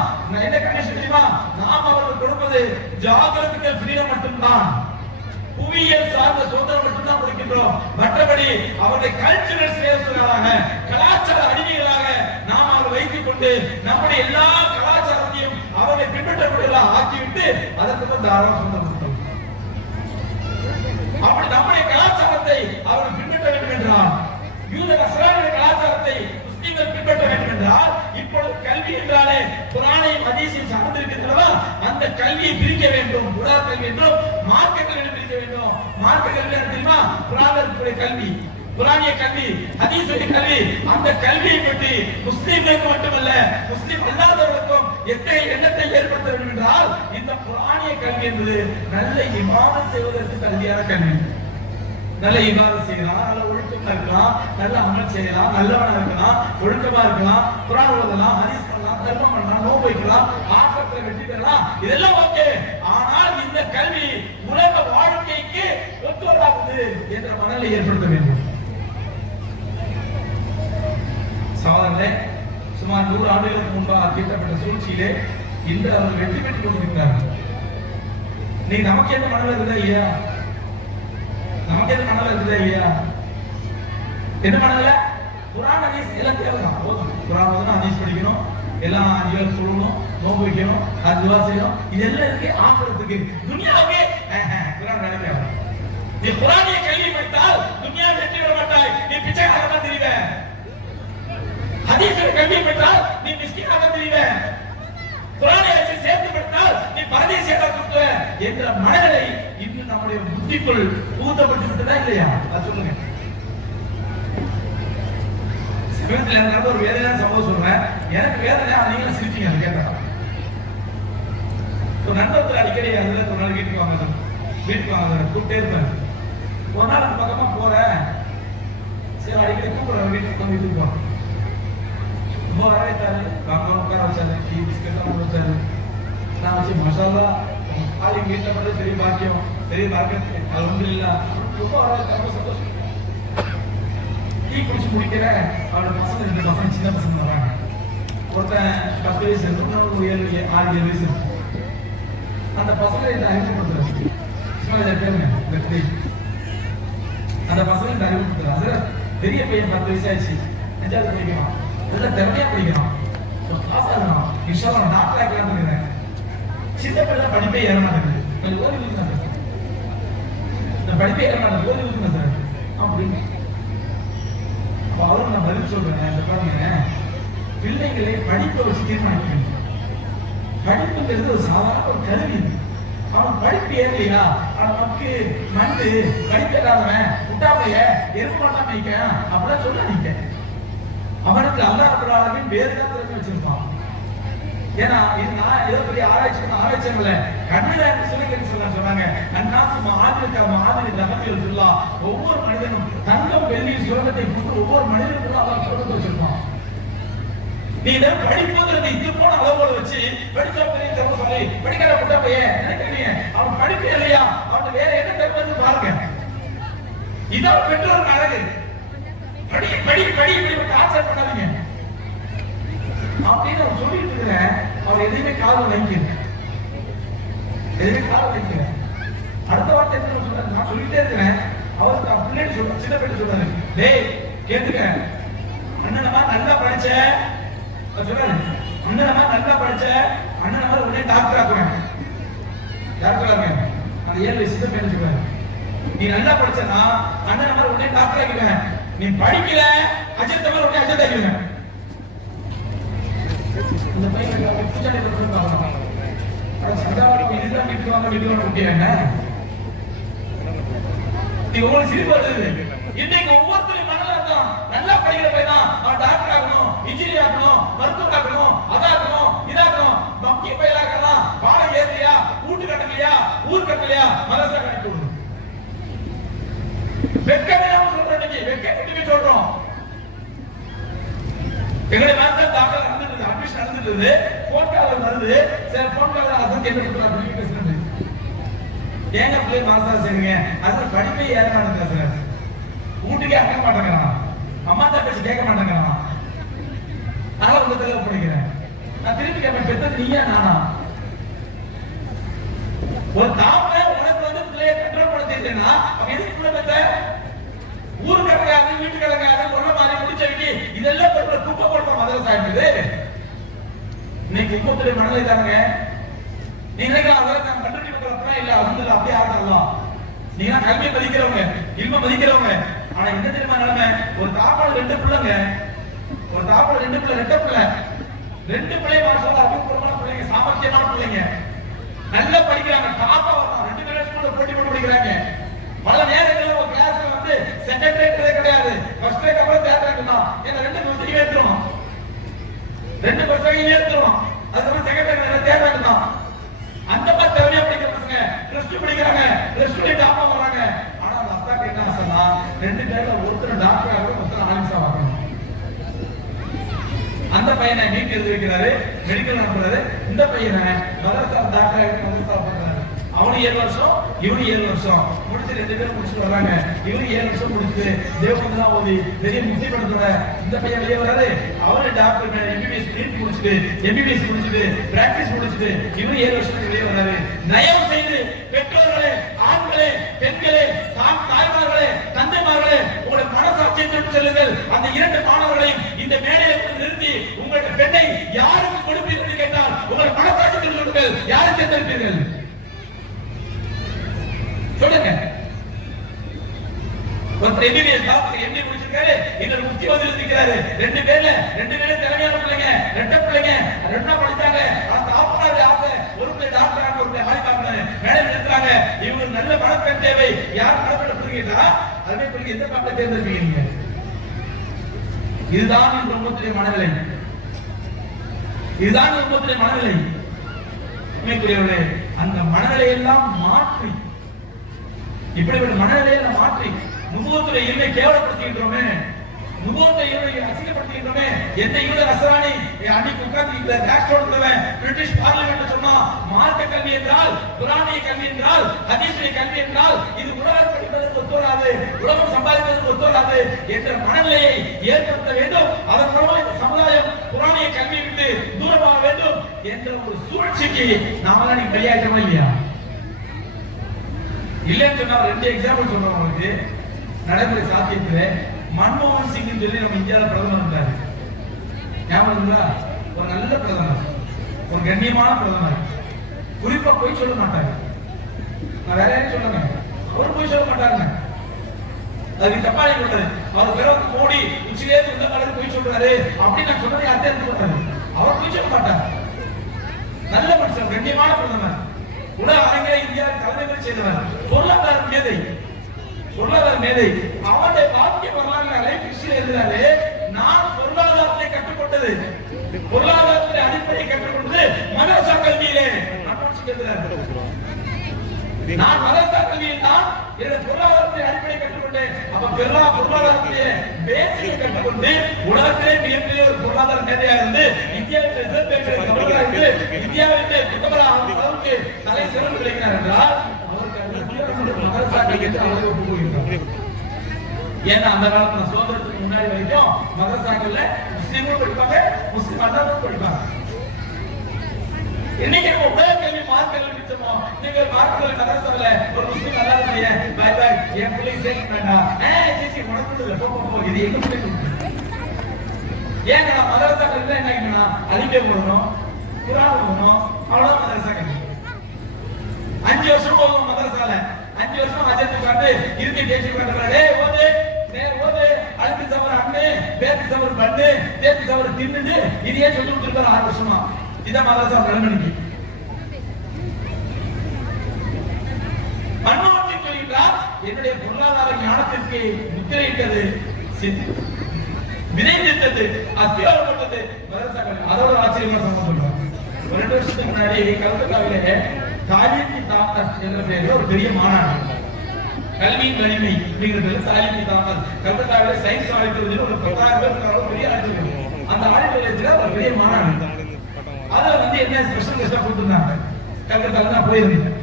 என்ன கண்டிஷன் தெரியுமா? நாம் அவர்கள் கொடுப்பது ஜியோகிராபிக்கல் ஃப்ரீடம் மட்டும்தான், புவியியல் சார்ந்த சுதந்திரம் மட்டும்தான் கொடுக்கின்றோம். மற்றபடி அவர்களை கல்ச்சரல் ஸ்லேவ்ஸ்களாக, கலாச்சார அடிமைகளாக நாம் அவர்கள் வைத்துக் கொண்டு நம்முடைய எல்லா கலாச்சாரத்தையும் அவர்களை பின்பற்றக்கூடியவர்களாக ஆக்கிவிட்டு அதற்கு தாராள சுதந்திரம் கொடுத்தோம். அப்படி நம்முடைய கலாச்சாரத்தை அவர்கள் பின்பற்ற வேண்டும் என்றால், யூத நஸ்ரானிய கலாச்சாரத்தை முஸ்லிம்கள் பின்பற்ற வேண்டும் என்றால், இப்பொழுது கல்வி என்றாலே குர்ஆனையும் ஹதீஸையும் சார்ந்திருக்கிறதா, அந்த கல்வியை பிரிக்க வேண்டும். குர்ஆன் கல்வி என்றும் மார்க்க கல்வி பிரிக்க வேண்டும். மார்க்க கல்வி தெரியுமா? குர்ஆனுடைய கல்வி, குர்ஆனிய கல்வி, ஹதீஸுடைய கல்வி. அந்த கல்வியை பற்றி முஸ்லிம்களுக்கு மட்டுமல்ல முஸ்லிம் அல்லாதவர்களுக்கும் எத்தகைய எண்ணத்தை ஏற்படுத்த வேண்டும் என்றால், இந்த குர்ஆனிய கல்வி என்பது நல்ல இபாதத் செய்வதற்கு கல்வியான கல்வி. நல்ல இபாதத் செய்யலாம், நல்ல ஒழுக்கமா இருக்கலாம், நல்ல அமல் செய்யலாம், நல்லவனா இருக்கலாம், ஒழுக்கமா இருக்கலாம், குர்ஆன் ஓதலாம், ஹதீஸ் பண்ணலாம், தர்மம் பண்ணலாம், நோன்பு வைக்கலாம், ஆகிரத்துல வெற்றி பெறலாம், இதெல்லாம் ஓகே. ஆனால் இந்த கல்வி உலக வாழ்க்கைக்கு ஒத்து வராது என்ற மனநிலை ஏற்படுத்த வேண்டும். சகோதரர்களே, சுமார் 100 ஆண்டுகளுக்கு முன்பாக தீட்டப்பட்ட சூழ்ச்சியிலே இன்று அவர்கள் வெற்றி பெற்றுக் கொண்டிருக்கிறார்கள். நீ நமக்கு என்ன மனநிலை இருக்குதா இல்லையா? நமக்கு எது மனநிலை இருக்குதா இல்லையா? என்ன மனநிலை? குர்ஆன் ஹதீஸ் எல்லாம் தேவைதான். குர்ஆன் ஓதணும், ஹதீஸ் படிக்கணும், எல்லாம் 5 வேளை சொல்லணும், நோன்பு வைக்கணும், துஆ செய்யணும், இதெல்லாம் இருக்கு. ஆகிரத்துக்கு துனியாவுக்கு குர்ஆன் நினைக்காது. நீ குர்ஆனிய கல்வி படித்தால் துனியாவில் வெற்றி பெற மாட்டாய், நீ பிச்சைக்காரனா தான் தெரிவ. ஹதீஸை கல்வி படித்தால் நீ மிஸ்கீனாக தான் தெரிவ. குர்ஆனை சேர்த்து படித்தால் நீ பரதேசியாக சுத்துவ என்ற மனநிலை இன்னும் நம்முடைய புத்திக்குள் ஊத்தப்பட்டு விட்டதா இல்லையா? அது சொல்லுங்க. சமீபத்தில் எனக்கு ஒரு வேதனையான சம்பவம் சொல்றேன். எனக்கு வேதனை, நீங்களும் சிரிச்சீங்க அதை கேட்டா. ஒரு நண்பர்கள் அடிக்கடி அதுல ஒரு நாள் வீட்டுக்கு வாங்க கூப்பிட்டே இருப்பேன். ஒரு நாள் அந்த பக்கமா போறேன், சரி அடிக்கடி கூப்பிடுறேன், வீட்டுக்கு போறேன். ரொம்ப வரவேற்றாரு, அம்மா உட்கார வச்சாரு, டீ பிஸ்கெட் எல்லாம் வச்சாரு. நான் வச்சு மசாலா ஆளுங்க வீட்டில் மட்டும் பெரிய பாக்கியம், பெரிய பாக்கியம், அது ஒன்றும் இல்லை. ரொம்ப வரவேற்று சந்தோஷம். டீ குடிச்சு முடிக்கிறேன். அவரோட பசங்க 2 பசங்க சின்ன பசங்க வராங்க. ஒருத்தன் 10 வயசு இருக்கும், ஒரு 6-7 வயசு இருக்கும். அந்த பசங்களை இந்த அறிமுகப்படுத்துறாரு. அந்த பசங்க இந்த அறிமுகப்படுத்துறாரு. பெரிய பையன் 10 வயசு ஆயிடுச்சு, 5வது படிக்கிறான், நல்லா திறமையா படிக்கிறான், பாஸ் ஆகணும், இன்ஷால்லா டாக்டர் ஆகலாம்னு இருக்கிறேன். சின்ன பிள்ளை படிப்பே ஏற மாட்டேங்குது, கொஞ்சம் ஓதி ஊத்துனா இந்த படிப்பே ஏற மாட்டேங்குது, ஓதி ஊத்துனா சார் அப்படின்னு. அப்ப அவரும் நான் பதில் சொல்றேன், இந்த பாருங்க பிள்ளைகளை படிப்பை வச்சு தீர்மானிக்கணும். படிப்புங்கிறது ஒரு சாதாரண ஒரு கருவி. அவன் படிப்பு ஏறலையா, அவன் நமக்கு மண்டு படிக்காதவன் முட்டாமைய எருமாட்டான் நினைக்க அப்படிலாம் சொல்லாதீங்க. அவனுக்கு அல்லாஹ் ரப்பல் ஆலமீன் வேறு தான் திறமை வச்சிருப்பான். ஏன்னா இது நான் ஏதோ பெரிய ஆராய்ச்சி இல்ல. கண்ணுல சிலருக்கு சொன்னாங்க அன்னாசு மாதிரி தகவல் சொல்லா. ஒவ்வொரு மனிதனும் தங்கம் வெள்ளி சுரங்கத்தை கொண்டு ஒவ்வொரு மனிதனுக்கும் அல்லாஹ் சுரங்கத்தை வச்சிருப்பான். நீ இதை படிப்புங்கிறது இது போன அளவோட வச்சு படிச்சா பெரிய தப்பு சொல்லி படிக்கிற புட்ட பையன் நினைக்கிறீங்க. அவன் படிப்பு இல்லையா, அவன் வேற என்ன தப்பு பாருங்க. இதான் பெற்றோர் அழகு. படி படி படி இப்படி கான்செப்ட் பண்ணாதீங்க அப்படின்னு அவன் சொல்லிட்டு இருக்கிறேன். அவர் எதையுமே காதல் வைக்கல, எதுவுமே காதல் வைக்கல. அடுத்த வார்த்தை என்ன சொல்றாரு, நான் சொல்லிட்டே இருக்கிறேன். அவருக்கு அப்படின்னு சொல்ற சின்ன பேர் சொல்றாரு, டேய் கேட்டுக்க அண்ணனமா நல்லா படிச்ச சொல்றாரு, அண்ணனமா நல்லா படிச்ச அண்ணனமா உடனே டாக்டர் ஆக்குறேன். டாக்டர் ஆக்குறேன் அந்த 7 வயசுல பேர் சொல்றாரு, நீ நல்லா படிச்சனா அண்ணனமா உடனே டாக்டர் ஆக்குறேன். நீ படிக்கல அஜித் மாதிரி உடனே அஜித் ஆக்குறேன். இந்த பையன் பூஜாரி பாருங்க, சந்தாவுக்கு இதுதான் வீட்டுவாங்க விட்டியாங்க. நீ உங்களுக்கு சிரிப்பு வருது. இன்னைக்கு ஒவ்வொருத்தரும் மனதில் தான் நல்லா படிக்கிற பையன் தான் அவன் டாக்டர் ஆகணும், இன்ஜினியர் ஆகணும், மருத்துவர் ஆகணும், அதாகணும் இதாகணும். மக்கி பயிலாகலாம், பாடம் ஏறியா, வீட்டு கட்டலையா, ஊர் கட்டலையா, மதரசா கட்டி விடுது. வெக்கமே நாம சொல்றோம், இன்னைக்கு வெக்கமே சொல்றோம். எங்களுடைய மாஸ்டர் டாக்டர் நடந்துட்டு அட்மிஷன் நடந்துட்டு போன் கால் வருது. சார் போன் கால் அசன் என்ன சொல்றாரு பேசுறது, ஏங்க பிள்ளை மாஸ்டர் செய்யுங்க அது படிப்பே ஏற மாட்டேங்க சார், வீட்டுக்கே அக்க மாட்டேங்கிறான், அம்மா தான் பேசி கேட்க மாட்டேங்கிறான். நான் உங்க தெளிவு படிக்கிறேன். நான் திருப்பி கேட்பேன், பெற்றது நீயா நானா? ஒரு தாப்ப உனக்கு வந்து பிள்ளைய கண்ட்ரோல் பண்ண தெரியலன்னா அவன் எதுக்கு பிள்ளை பெற்ற? ஊரு கடையாது, வீட்டு கடையாது, கொள்ள மாதிரி முடிச்சவிட்டு இதெல்லாம் போட்டு குப்பை போடுற மதரசா இருக்குது. இன்னைக்கு குப்பத்துடைய மனதை தானுங்க. நீங்க நினைக்கலாம் கண்டுபிடி மக்கள் இல்ல, அது அப்படியே ஆகலாம். நீங்க கல்வியை மதிக்கிறவங்க, இல்ம மதிக்கிறவங்க. ஆனா என்ன தெரியுமா நிலைமை, ஒரு தாப்பாடு 2 பிள்ளைங்க, ஒரு தாப்பாடு 2 பிள்ளை, 2 பிள்ளை, 2 பிள்ளை மாசம் அபிபுரமான பிள்ளைங்க, சாமர்த்தியமான பிள்ளைங்க, நல்லா படிக்கிறாங்க, டாப்பா வரலாம். 2 பேரும் ஸ்கூல்ல போட்டி போட்டு படிக்கிறாங்க. பல நேரங்களில் ஒரு கிளாஸ்ல வந்து செகண்ட் ரேங்க்லே கிடையாது, ஃபர்ஸ்ட் ரேங்க் அப்புறம் தேர்ட் ரேங்க் தான். ஏன்னா 2 கொஸ்டின் ஏத்துறோம், 2 கொஸ்டின் ஏத்துறோம், அதுக்கப்புறம் செகண்ட் ரேங்க் தேர்ட் ரேங்க் தான். அந்த மாதிரி தேவையா படிக்கிற பசங்க +2 படிக்கிறாங்க, +2 டாப்பா வராங்க. ஆனா அந்த அத்தாக்கு என்ன ஆசைனா 2 பேர்ல ஒருத்தர் டாக்டர் ஆகணும், ஒருத்தர் ஆலிம்ஸா வரணும். அந்த பையனை நீட் எழுதி வைக்கிறாரு, மெடிக்கல் அனுப்புறாரு. இந்த பையனை மதரசா டாக்டர் ஆகணும், மதரசா பண்றாரு. அவனு 7 வருஷம், இவனு 7 வருஷம் முடிச்சு 2 பேரும் முடிச்சுட்டு வர்றாங்க. இவனு 7 வருஷம் முடிச்சு தேவபந்தெல்லாம் ஓதி பெரிய முக்தி படத்தோட இந்த பையன் வெளியே வராரு. அவரு டாக்டர் எம்பிபிஎஸ் நீட் முடிச்சுட்டு, எம்பிபிஎஸ் முடிச்சுட்டு, பிராக்டிஸ் முடிச்சுட்டு இவரு 7 வருஷத்துக்கு வெளியே வராரு. நயம் செய்து பெற்றோர்களே, ஆண்களே, பெண்களே, தாய்மார்களே, தந்தைமார்களே, உங்களுடைய மனசாட்சியை தொட்டு செல்லுங்கள். அந்த 2 மாணவர்களையும் இந்த மேடையை நிறுத்தி உங்களுடைய பெண்ணை யாருக்கு கொடுப்பீர்கள் என்று கேட்டால் உங்கள் மனசாட்சி தொட்டு சொல்லுங்கள். யாருக்கு தேர்ந்தெடுப்பீர்கள் சொல்லுங்க. ஒருத்தர் எம்பிபிஎஸ் டாக்டர் எம்பி முடிச்சிருக்காரு, இன்னொரு முக்தி வந்து இருக்கிறாரு. 2 பேரும் திறமையான பிள்ளைங்க, 2 பிள்ளைங்க 2 படிச்சாங்க. அந்த ஆப்பனாரு ஆசை ஒரு பிள்ளை டாக்டர் ஆகணும், ஒரு பிள்ளை ஆலிம் ஆகணும். மேடம் நிறுத்துறாங்க. இவங்க நல்ல மனப்பெண் தேவை. யார் மனப்பெண் புரியுதா அதே பிள்ளை எந்த பாப்பை தேர்ந்தெடுப்பீங்க? இதுதான் இந்த உம்மத்துடைய மனநிலை, இதுதான் உம்மத்துடைய மனநிலை. உண்மைக்குரியவர்களே, அந்த மனநிலையெல்லாம் மாற்றி, இப்படிப்பட்ட மனநிலையை மாற்றி நுபுவத்துடைய இல்மை கேவலப்படுத்துகின்றோமே, நுபுவத்துடைய இல்மை அசிங்கப்படுத்துகின்றோமே. எந்த யூத நஸ்ரானி அன்னைக்கு உட்கார்ந்து ராஷ்டிரத்துவன் பிரிட்டிஷ் பார்லிமெண்ட் சொன்னா மார்க்க கல்வி என்றால், குர்ஆனிய கல்வி என்றால், ஹதீஸிய கல்வி என்றால் இது உலகம் படிப்பதற்கு ஒத்துவராது, உலகம் சம்பாதிப்பதற்கு ஒத்துவராது என்ற மனநிலையை ஏற்படுத்த வேண்டும். அதன் மூலமாக இந்த சமுதாயம் குர்ஆனிய கல்வியை விட்டு தூரமாக வேண்டும் என்ற ஒரு சூழ்ச்சிக்கு நாமெல்லாம் நீங்க பலியாகிறோமா இல்லையா? இல்லன்னு சொன்னா 2 எக்ஸாம்பிள் சொல்றோம் உங்களுக்கு. நடைமுறை சாத்தியத்துல மன்மோகன் சிங் சொல்லி நம்ம இந்தியாவில் பிரதமர் இருந்தாரு, ஞாபகம் இருக்குங்களா? ஒரு நல்ல பிரதமர், ஒரு கண்ணியமான பிரதமர். குறிப்பா போய் சொல்ல மாட்டாரு. நான் வேற யாரையும் சொல்லுங்க, ஒரு போய் சொல்ல மாட்டாருங்க. அதுக்கு தப்பா சொல்றாரு. அவர் பேர் வந்து மோடி உச்சிலே இந்த காலத்துல போய் சொல்றாரு அப்படி நான் சொன்னதை யார்கிட்ட இருந்து போறாரு அவர் போய் சொல்ல மாட்டார். நல்ல மனுஷன், கண்ணியமான பிரதமர், உலக அரங்கிலே இந்தியா தலைமைகளை செய்தவர், பொருளாதார மேதை, பொருளாதார மேதை. அவருடைய வாக்கிய வரலாறு லைஃப் ஹிஸ்டரி எழுதுறாரு, நான் பொருளாதாரத்தை கற்றுக்கொண்டது, பொருளாதாரத்தின் அடிப்படையை கற்றுக்கொண்டது மதரசா கல்வியிலே. நான் மதரசா கல்வியில் தான் என்னுடைய பொருளாதாரத்தை அடிப்படையை கற்றுக்கொண்டேன். அப்ப பொருளாதாரத்திலே பேசிக்கை கற்றுக்கொண்டு உலகத்திலே மிகப்பெரிய ஒரு பொருளாதார மேதையாக இருந்து இந்தியாவில் ரிசர்வ் பேங்க் கவர்னராக இருந்து இந்தியாவிலே பிரதமர் அளவுக்கு தலை சிறந்து விளங்கினார் என்றால் அவருக்கு மதரசா கல்விக்கு அவர் ஒப்புக்கொள்கிறார். ஏன்னா அந்த காலத்துல சுதந்திரத்துக்கு முன்னாடி வரைக்கும் மதரசாக்கள்ல முஸ்லீம்களும் படிப்பாங்க, முஸ்லீம் அல்லாதவர்களும் படிப்பாங்க. இன்னைக்கு உலக கல்வி மார்க்க கல்வி மிச்சமோ, நீங்க மார்க்க கல்வி மதரசால ஒரு முஸ்லீம் அல்லாத பையன் பை பை என் பிள்ளை சேர்க்க வேண்டாம், சீச்சி உனக்கு போ இது எங்க பிள்ளை. ஏங்க மதரசா கல்வில என்ன ஆகினா அலிபே போடணும், குர்ஆன் போடணும், அவ்வளவுதான் மதரசா கல்வி. 5 வருஷம் போகும் மதரசால, 5 வருஷம் அஜத்து உட்கார்ந்து இறுதி பேச்சு உட்கார்ந்து ஓது ஓது அழுத்தி சவர் அண்ணு பேத்தி சவர் பண்ணு தேத்தி சவர் தின்னு இதையே சொல்லி கொடுத்துருக்காரு 6 வருஷமா. இதான் மதரசா பிரமணிக்கு மண்ணோட்டி சொல்கிறார். என்னுடைய பொருளாதார ஞானத்திற்கு முத்திரையிட்டது, விதைத்தது, அஸ்திவாரப்பட்டது மதரசா கல்வி. அதோட ஆச்சரியமா சொல்றாங்க. 2 வருஷத்துக்கு முன்னாடி கல்கத்தாவிலே தாலியத்தி தாக்கத் என்ற பெயரில் ஒரு பெரிய மாநாடு, கல்வியின் வலிமை அப்படிங்கிறது தாலியத்தி தாக்கத் கல்கத்தாவிலே சயின்ஸ் ஆடிட்டோரியத்தில் ஒரு 10,000 பேர் பெரிய ஆடிட்டோரியம். அந்த ஆடிட்டோரியத்தில் ஒரு பெரிய மாநாடு. அதுல வந்து என்ன ஸ்பெஷல் கெஸ்டா கொடுத்திருந்தாங்க. கல்கத்தால நான் போயிருந்தேன்.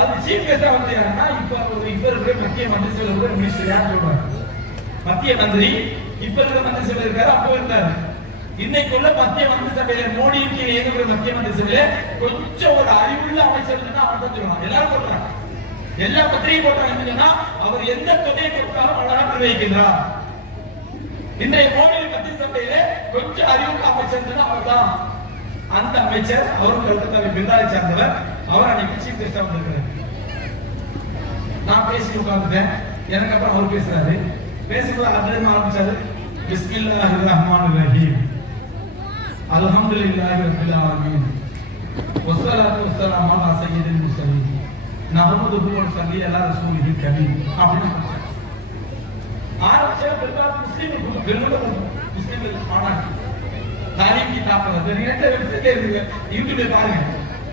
அது சீஃப் கெஸ்டா வந்து யாருன்னா இப்ப இருக்கிற மத்திய மந்திரிசபையில இருக்கிற மினிஸ்டர் யார் சொல்றாங்க, மத்திய மந்திரி இப்ப இருக்கிற மந்திரிசபையில இருக்காரு, அப்போ இருந்தாரு. இன்னைக்குள்ள மத்திய மந்திரிசபையில மோடிக்கு இயங்குகிற மத்திய மந்திரிசபையில கொஞ்சம் ஒரு அறிவுள்ள அமைச்சர் அவர் தான் சொல்லுவாங்க. எல்லாரும் சொல்றாங்க, எல்லா பத்திரிகை போட்டாங்கன்னா அவர் எந்த தொகையை கொடுத்தாலும் அழகா நிர்வகிக்கிறார். இன்றைய மோடி மந்திரிசபையில கொஞ்சம் அறிவுள்ள அமைச்சர் அவர் தான். அந்த அமைச்சர் அவரும் கல்கத்தாவை பின்னாடி சார்ந்தவர். அவர் அன்னைக்கு சீஃப் கெஸ்டா வந்திருக்கிறார். நான் பேசி உட்கார்ந்துட்டேன். எனக்கு அப்புறம் அவர் பேசுறாரு. பேசும்போது அப்படியே ஆரம்பிச்சாரு, பிஸ்மில்லாஹிர் ரஹ்மானிர் ரஹீம், அல்ஹம்துலில்லாஹி ரப்பில் ஆலமீன், வஸ்ஸலாத்து வஸ்ஸலாமு அலா சய்யிதில் முர்ஸலீன், நஹ்மதுஹு வ நுஸல்லி அலா ரசூலிஹில் கரீம். அப்படின்னு ஆரம்பிச்ச பெரும்பாலும் முஸ்லீம்கள் மாநாடு தாலீம் கிதாப் நெட்ல வெப்சைட்ல இருக்கு, யூடியூப்ல பாருங்க.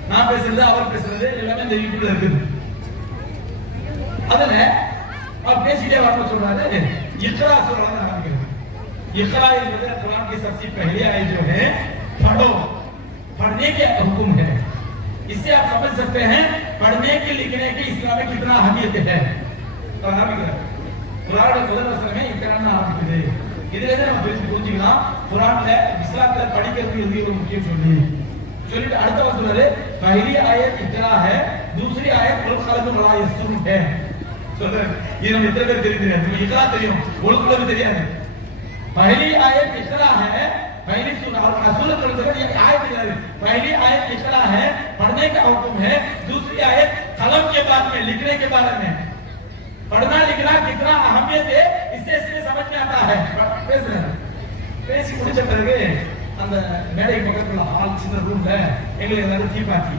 நான் பேசுறது அவர் பேசுறது எல்லாமே இந்த யூடியூப்ல இருக்குது. அதுல அவர் பேசிட்டே வரணும் சொல்றாரு. इकरा सुनाना आरंभ इकरा कुरान की सबसे पहली आयत जो है पढ़ो, पढ़ने के हुक्म है। इससे आप समझ सकते हैं पढ़ने के लिखने की इस्लाम में कितना अहमियत है। குர்ஆன் முதல் வசனமே இக்கரான ஆரம்பிக்குது. இதுல இருந்து நம்ம புரிஞ்சுக்கலாம் குர்ஆன்ல இஸ்லாத்துல படிக்கிறது எவ்வளவு முக்கியம் சொல்லிட்டு அடுத்த வசனம் पहली आयत इकरा है, दूसरी आयत कुल खल्क वला यस्तुम है। சொல்றேன் இது நம்ம எத்தனை பேர் தெரியுது? இக்ரா தெரியும், ஒழுங்குல தெரியாது. पहली आयत इकरा है, पहली रसूल ये आयत है, पहली आयत इकरा है पढ़ने का हुक्म है, दूसरी आयत कलम के बारे में लिखने के बारे में। पढ़ना लिखना कितना अहमियत है इससे समझ में आता है। பேசி முடிச்ச பிறகு அந்த மேடை பக்கத்துல ஆள் சின்ன ரூம்ல எங்களுக்கு எல்லாரும் டீ பாட்டி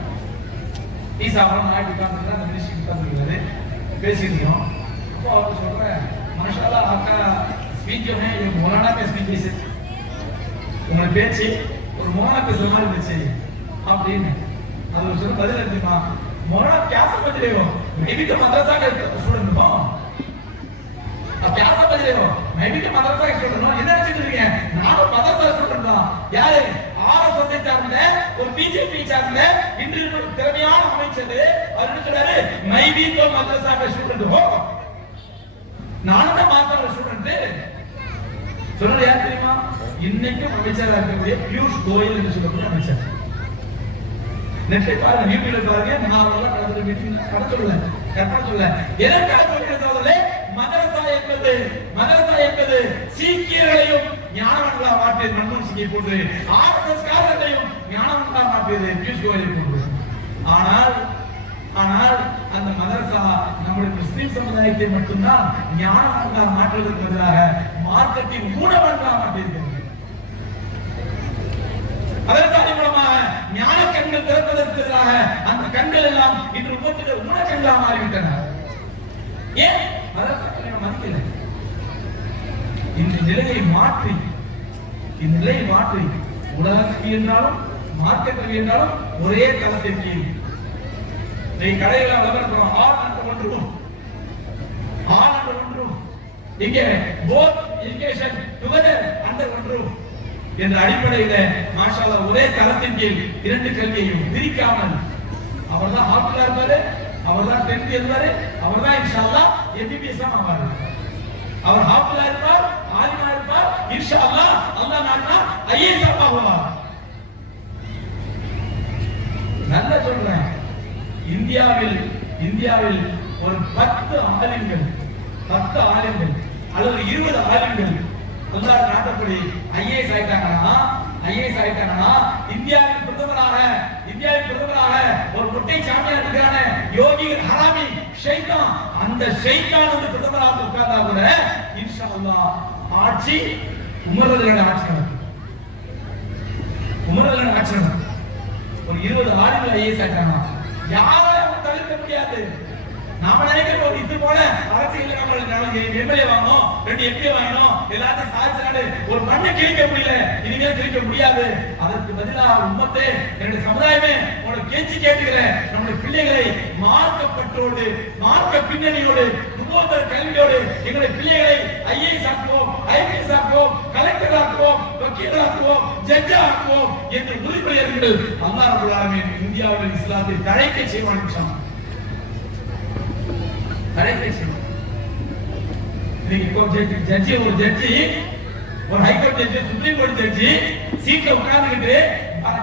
டீ சாப்பிடணும் ஆயிட்டு உட்கார்ந்து அந்த மினிஸ்டர் உட்கார்ந்துருக்காரு பேசிருக்கோம். அப்போ அவர் சொல்றேன் மாஷாஅல்லாஹ் आपका स्पीच जो है ये मौलाना का स्पीच जैसे உங்க பேச்சு ஒரு மௌலானா பேசுற மாதிரி இருந்துச்சு அப்படின்னு அது சொல்ல பதில் எடுத்துமா मौलाना क्या समझ रहे हो, मैं भी तो मदरसा का स्टूडेंट हूं। अब क्या समझ रहे हो, मैं भी तो मदरसा का स्टूडेंट हूं। என்ன நினைச்சிட்டு நானும் மதரசா ஸ்டூடெண்ட் தான்। யாரு ஆர்எஸ்எஸ் சார்ந்த ஒரு பிஜேபி சார்ந்த இன்று திறமையான அமைச்சர் அவர் என்ன சொல்றாரு, मैं भी तो मदरसा का स्टूडेंट हूं, நானும் தான் மதரசா ஸ்டூடெண்ட் சொல்றது யார் தெரியுமா? இன்னைக்கு அமைச்சராக இருக்கக்கூடிய பியூஷ் கோயல் என்று சொல்லக்கூடிய அமைச்சர். நெட்டை பாருங்க, யூடியூப்ல பாருங்க. நான் அவங்கள கடந்த மீட்டிங் கடத்தல எதற்காக சொல்கிறதே மதரசா என்பது சீக்கியர்களையும் ஞானவன்களா மாற்றியது மன்மோகன் சிங்கை போன்று, ஆர்எஸ்எஸ் காரர்களையும் ஞானவன்களா மாற்றியது பியூஷ் கோயலை போன்று. ஆனால் அந்த மதரசா நம்முடைய முஸ்லிம் சமுதாயத்தை மட்டும்தான் ஞானமாக மாற்றுவதற்கு பதிலாக மார்க்கத்தின் ஊனவர்களாக மாற்றியிருக்கிறது. மதரசாவின் மூலமாக ஞான கண்கள் திறப்பதற்கு எதிராக அந்த கண்கள் எல்லாம் இன்று உலகத்தில் ஊனக்கண்களாக மாறிவிட்டன. ஏன் மதரசாக்களை மதிக்கல? இந்த நிலையை மாற்றி உலகத்தில் என்றாலும் மார்க்கெட்டில் என்றாலும் ஒரே தளத்தின் கீழ் நீ கடையில விளம்பரம் ஆல் அண்டர் ஒன் ரூஃப் இங்கே both education together under one roof என்ற அடிப்படையில மாஷா அல்லாஹ் ஒரே தளத்தின் கீழ் இரண்டு கல்வியையும் பிரிக்காமல் அவர்தான் ஹாஃபிலா இருப்பாரு, அவர்தான் 10th எழுதுவாரு, அவர்தான் இன்ஷா அல்லாஹ் எம்பிபிஎஸ் ஆவாரு. அவர் ஹாஃபிலா இருப்பார், ஆலிமா இருப்பார், இன்ஷா அல்லாஹ் அல்லாஹ் நாடினா ஐஏஎஸ் ஆவார். நல்ல சொல்றேன், இந்தியாவில் ஒரு 10 ஆலிம்கள் அல்லது 20 ஆலிம்கள் அல்லாஹ் நாட்டப்படி ஐஏஎஸ் ஆயிட்டாங்கன்னா இந்தியாவின் பிரதமராக ஒரு முட்டை சாமியார் இருக்கிறான யோகி ஹராமி ஷைத்தான், அந்த ஷைத்தான் வந்து பிரதமராக உட்கார்ந்தா கூட இன்ஷா அல்லாஹ் ஆட்சி உமர்ரலியோட ஆட்சி நடக்கும். ஒரு 20 ஆண்டுகள் ஐஏஎஸ் ஆயிட்டாங்க. யாராலும் தவிர்க்க முடியாது. நாம நினைக்கிறோம் இது போல அரசியல் நம்ம எம்எல்ஏ வாங்கணும், 2 எம்பி வாங்கணும், எல்லாத்தையும் சாதிச்சாரு, ஒரு மண்ணை கிழிக்க முடியல, இனிமேல் கிழிக்க முடியாது. அதற்கு பதிலாக உம்மத்தே, என்னுடைய சமுதாயமே உனக்கு கேட்சி கேட்டுக்கிறேன், நம்முடைய பிள்ளைகளை மார்க்கப்பட்டோடு மார்க்க பின்னணியோடு நுபுவத் கல்வியோடு எங்களுடைய பிள்ளைகளை ஐஏஎஸ் ஆக்குவோம், ஐபிஎஸ் ஆக்குவோம், கலெக்டர் ஆக்குவோம், வக்கீல் ஆக்குவோம், ஜட்ஜ் ஆக்குவோம் என்று உறுதிமொழியார்கள். அல்லாஹ் ரப்பல் ஆலமீன் இந்தியாவில் இஸ்லாத்தை தழைக்க செய்வான் இன்ஷா அல்லாஹ். ஜட்ஜி ஒரு ஹைகோர்ட் ஜட்ஜி, சுப்ரீம் கோர்ட் ஜட்ஜி சீட்ல உட்கார்ந்துகிட்டு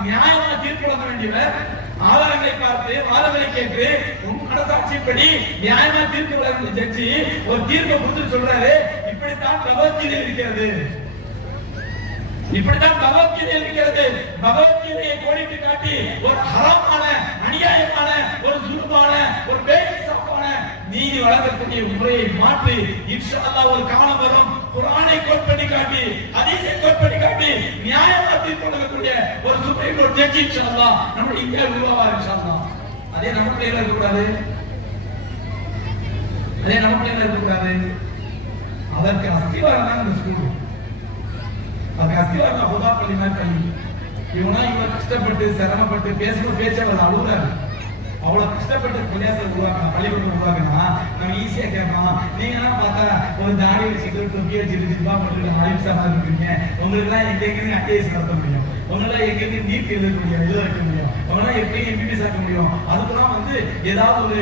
நியாயமான தீர்ப்பு வழங்க வேண்டியவர் ஆதாரங்களை பார்த்து வாதங்களை கேட்டு மனசாட்சிப்படி நியாயமான தீர்ப்பு வழங்க ஜட்ஜி ஒரு தீர்ப்பை கொடுத்து சொல்றாரு, இப்படித்தான் பகவத்கீதை இருக்கிறது, பகவத்கீதையை கோடிட்டு காட்டி ஒரு ஹராமான, அநியாயமான, ஒரு சுலுமான, ஒரு பேசாப்பான நீதி வழங்கக்கூடிய முறையை மாற்றி இன்ஷா அல்லாஹ் ஒரு காலம் வரும், குர்ஆனை கோட் பண்ணி காட்டி, ஹதீஸை கோட் பண்ணி காட்டி நியாயமா தீர்ப்பு வழங்கக்கூடிய ஒரு சுப்ரீம் கோர்ட் ஜட்ஜி இன்ஷா அல்லாஹ் நம்ம இந்தியா உருவாவார் இன்ஷா அல்லாஹ். அதே நம்ம பிள்ளைகளா இருக்கக்கூடாது, அதற்கு அஸ்திவாரம் தான் இந்த ஸ்கூல். அது அஸ்திவாரம் ஹுதா பள்ளிமா கல்வி. இவன் கஷ்டப்பட்டு சிரமப்பட்டு பேச்சவர் அழுகுறாரு. அவ்வளவு கஷ்டப்பட்டு பள்ளியாசல் உருவாக்கணும், பள்ளிக்கூடம் உருவாக்கணும். நம்ம ஈஸியா கேட்கலாம், நீங்க எல்லாம் பார்த்தா ஒரு தாடி வச்சுட்டு தொப்பி வச்சுட்டு ஜிப்பா போட்டு மலிசா இருக்கீங்க, உங்களுக்கு எல்லாம் எங்க ஐஏஎஸ் நடத்த முடியும், உங்களால எங்க நீட் எழுத வைக்க முடியும், உங்களால எப்படி எம்பிபிஎஸ் ஆக்க முடியும்? அதுக்கெல்லாம் வந்து ஏதாவது ஒரு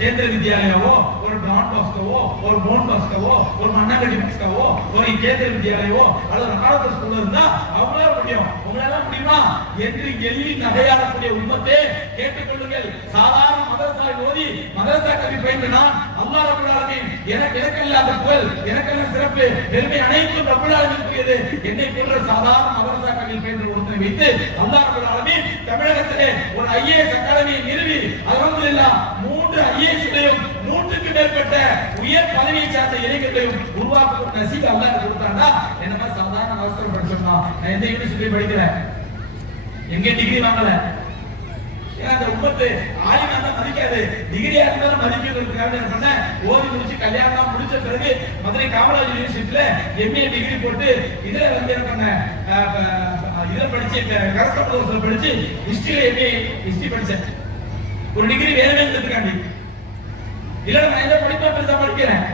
கேந்திர வித்யாலயாவோ, ஒரு டான் பாஸ்கோவோ, ஒரு போன் பாஸ்கோவோ, ஒரு மண்ணாங்கட்டி பாஸ்கோவோ, ஒரு கேந்திர வித்யாலயாவோ அல்லது ரகாலத்த ஸ்கூல்ல இருந்தா அவங்களால முடியும், உங்களால முடியுமா என்று எள்ளி நகையாடக்கூடிய உம்மத்தே கேட்டுக்கொள்ளுங்கள். சாதாரண மதரசாவை ஓதி மதரசா கல்வி பயின்றான் அல்லாஹ் ரப்பல் ஆலமீன் எனக்கெல்லாம் புகழ், எனக்கெல்லாம் சிறப்பு, பெருமை அனைத்தும் ரப்பல் ஆலமீனுக்குரியது. என்னை போன்ற சாதாரண மதரசா கல்வி பயின்ற ஒருத்தரை வைத்து அல்லாஹ் ரப்பல் ஆலமீன் தமிழகத்திலே ஒரு ஐஏஎஸ் அகாடமியை நிறுவி அல்ஹம்துலில்லாஹ் 3 ஐஏஎஸ்களையும் 100க்கு மேற்பட்ட உயர் பதவியை சார்ந்த இளைஞர்களையும் உருவாக்க நசீப் அல்லாஹ் கொடுத்தாண்டா. என்ன மாதிரி சாதாரண அவசரம் படிச்சோம்னா நான் எந்த யூனிவர்சிட்டியில படிக்கிறேன், எங்க டிகிரி வாங்கல. அந்த உம்மத்து ஆலிமா தான் மதிக்காது, டிகிரியா இருந்தாலும் மதிக்கிறதுக்காக என்ன பண்ண, ஓதி முடிச்சு கல்யாணம் முடிச்ச பிறகு மதுரை காமராஜ் யூனிவர்சிட்டியில எம்ஏ டிகிரி போட்டு இதுல வந்து என்ன பண்ண, இதை படிச்சு கரஸ்பாண்டன்ஸ்ல படிச்சு ஹிஸ்டரியில எம்ஏ ஹிஸ்டரி படிச்சேன். ஒரு டிகிரி வேணுங்கிறதுக்காண்டி இல்ல நான் எதை படிப்பா பெருசா படிக்கிறேன்.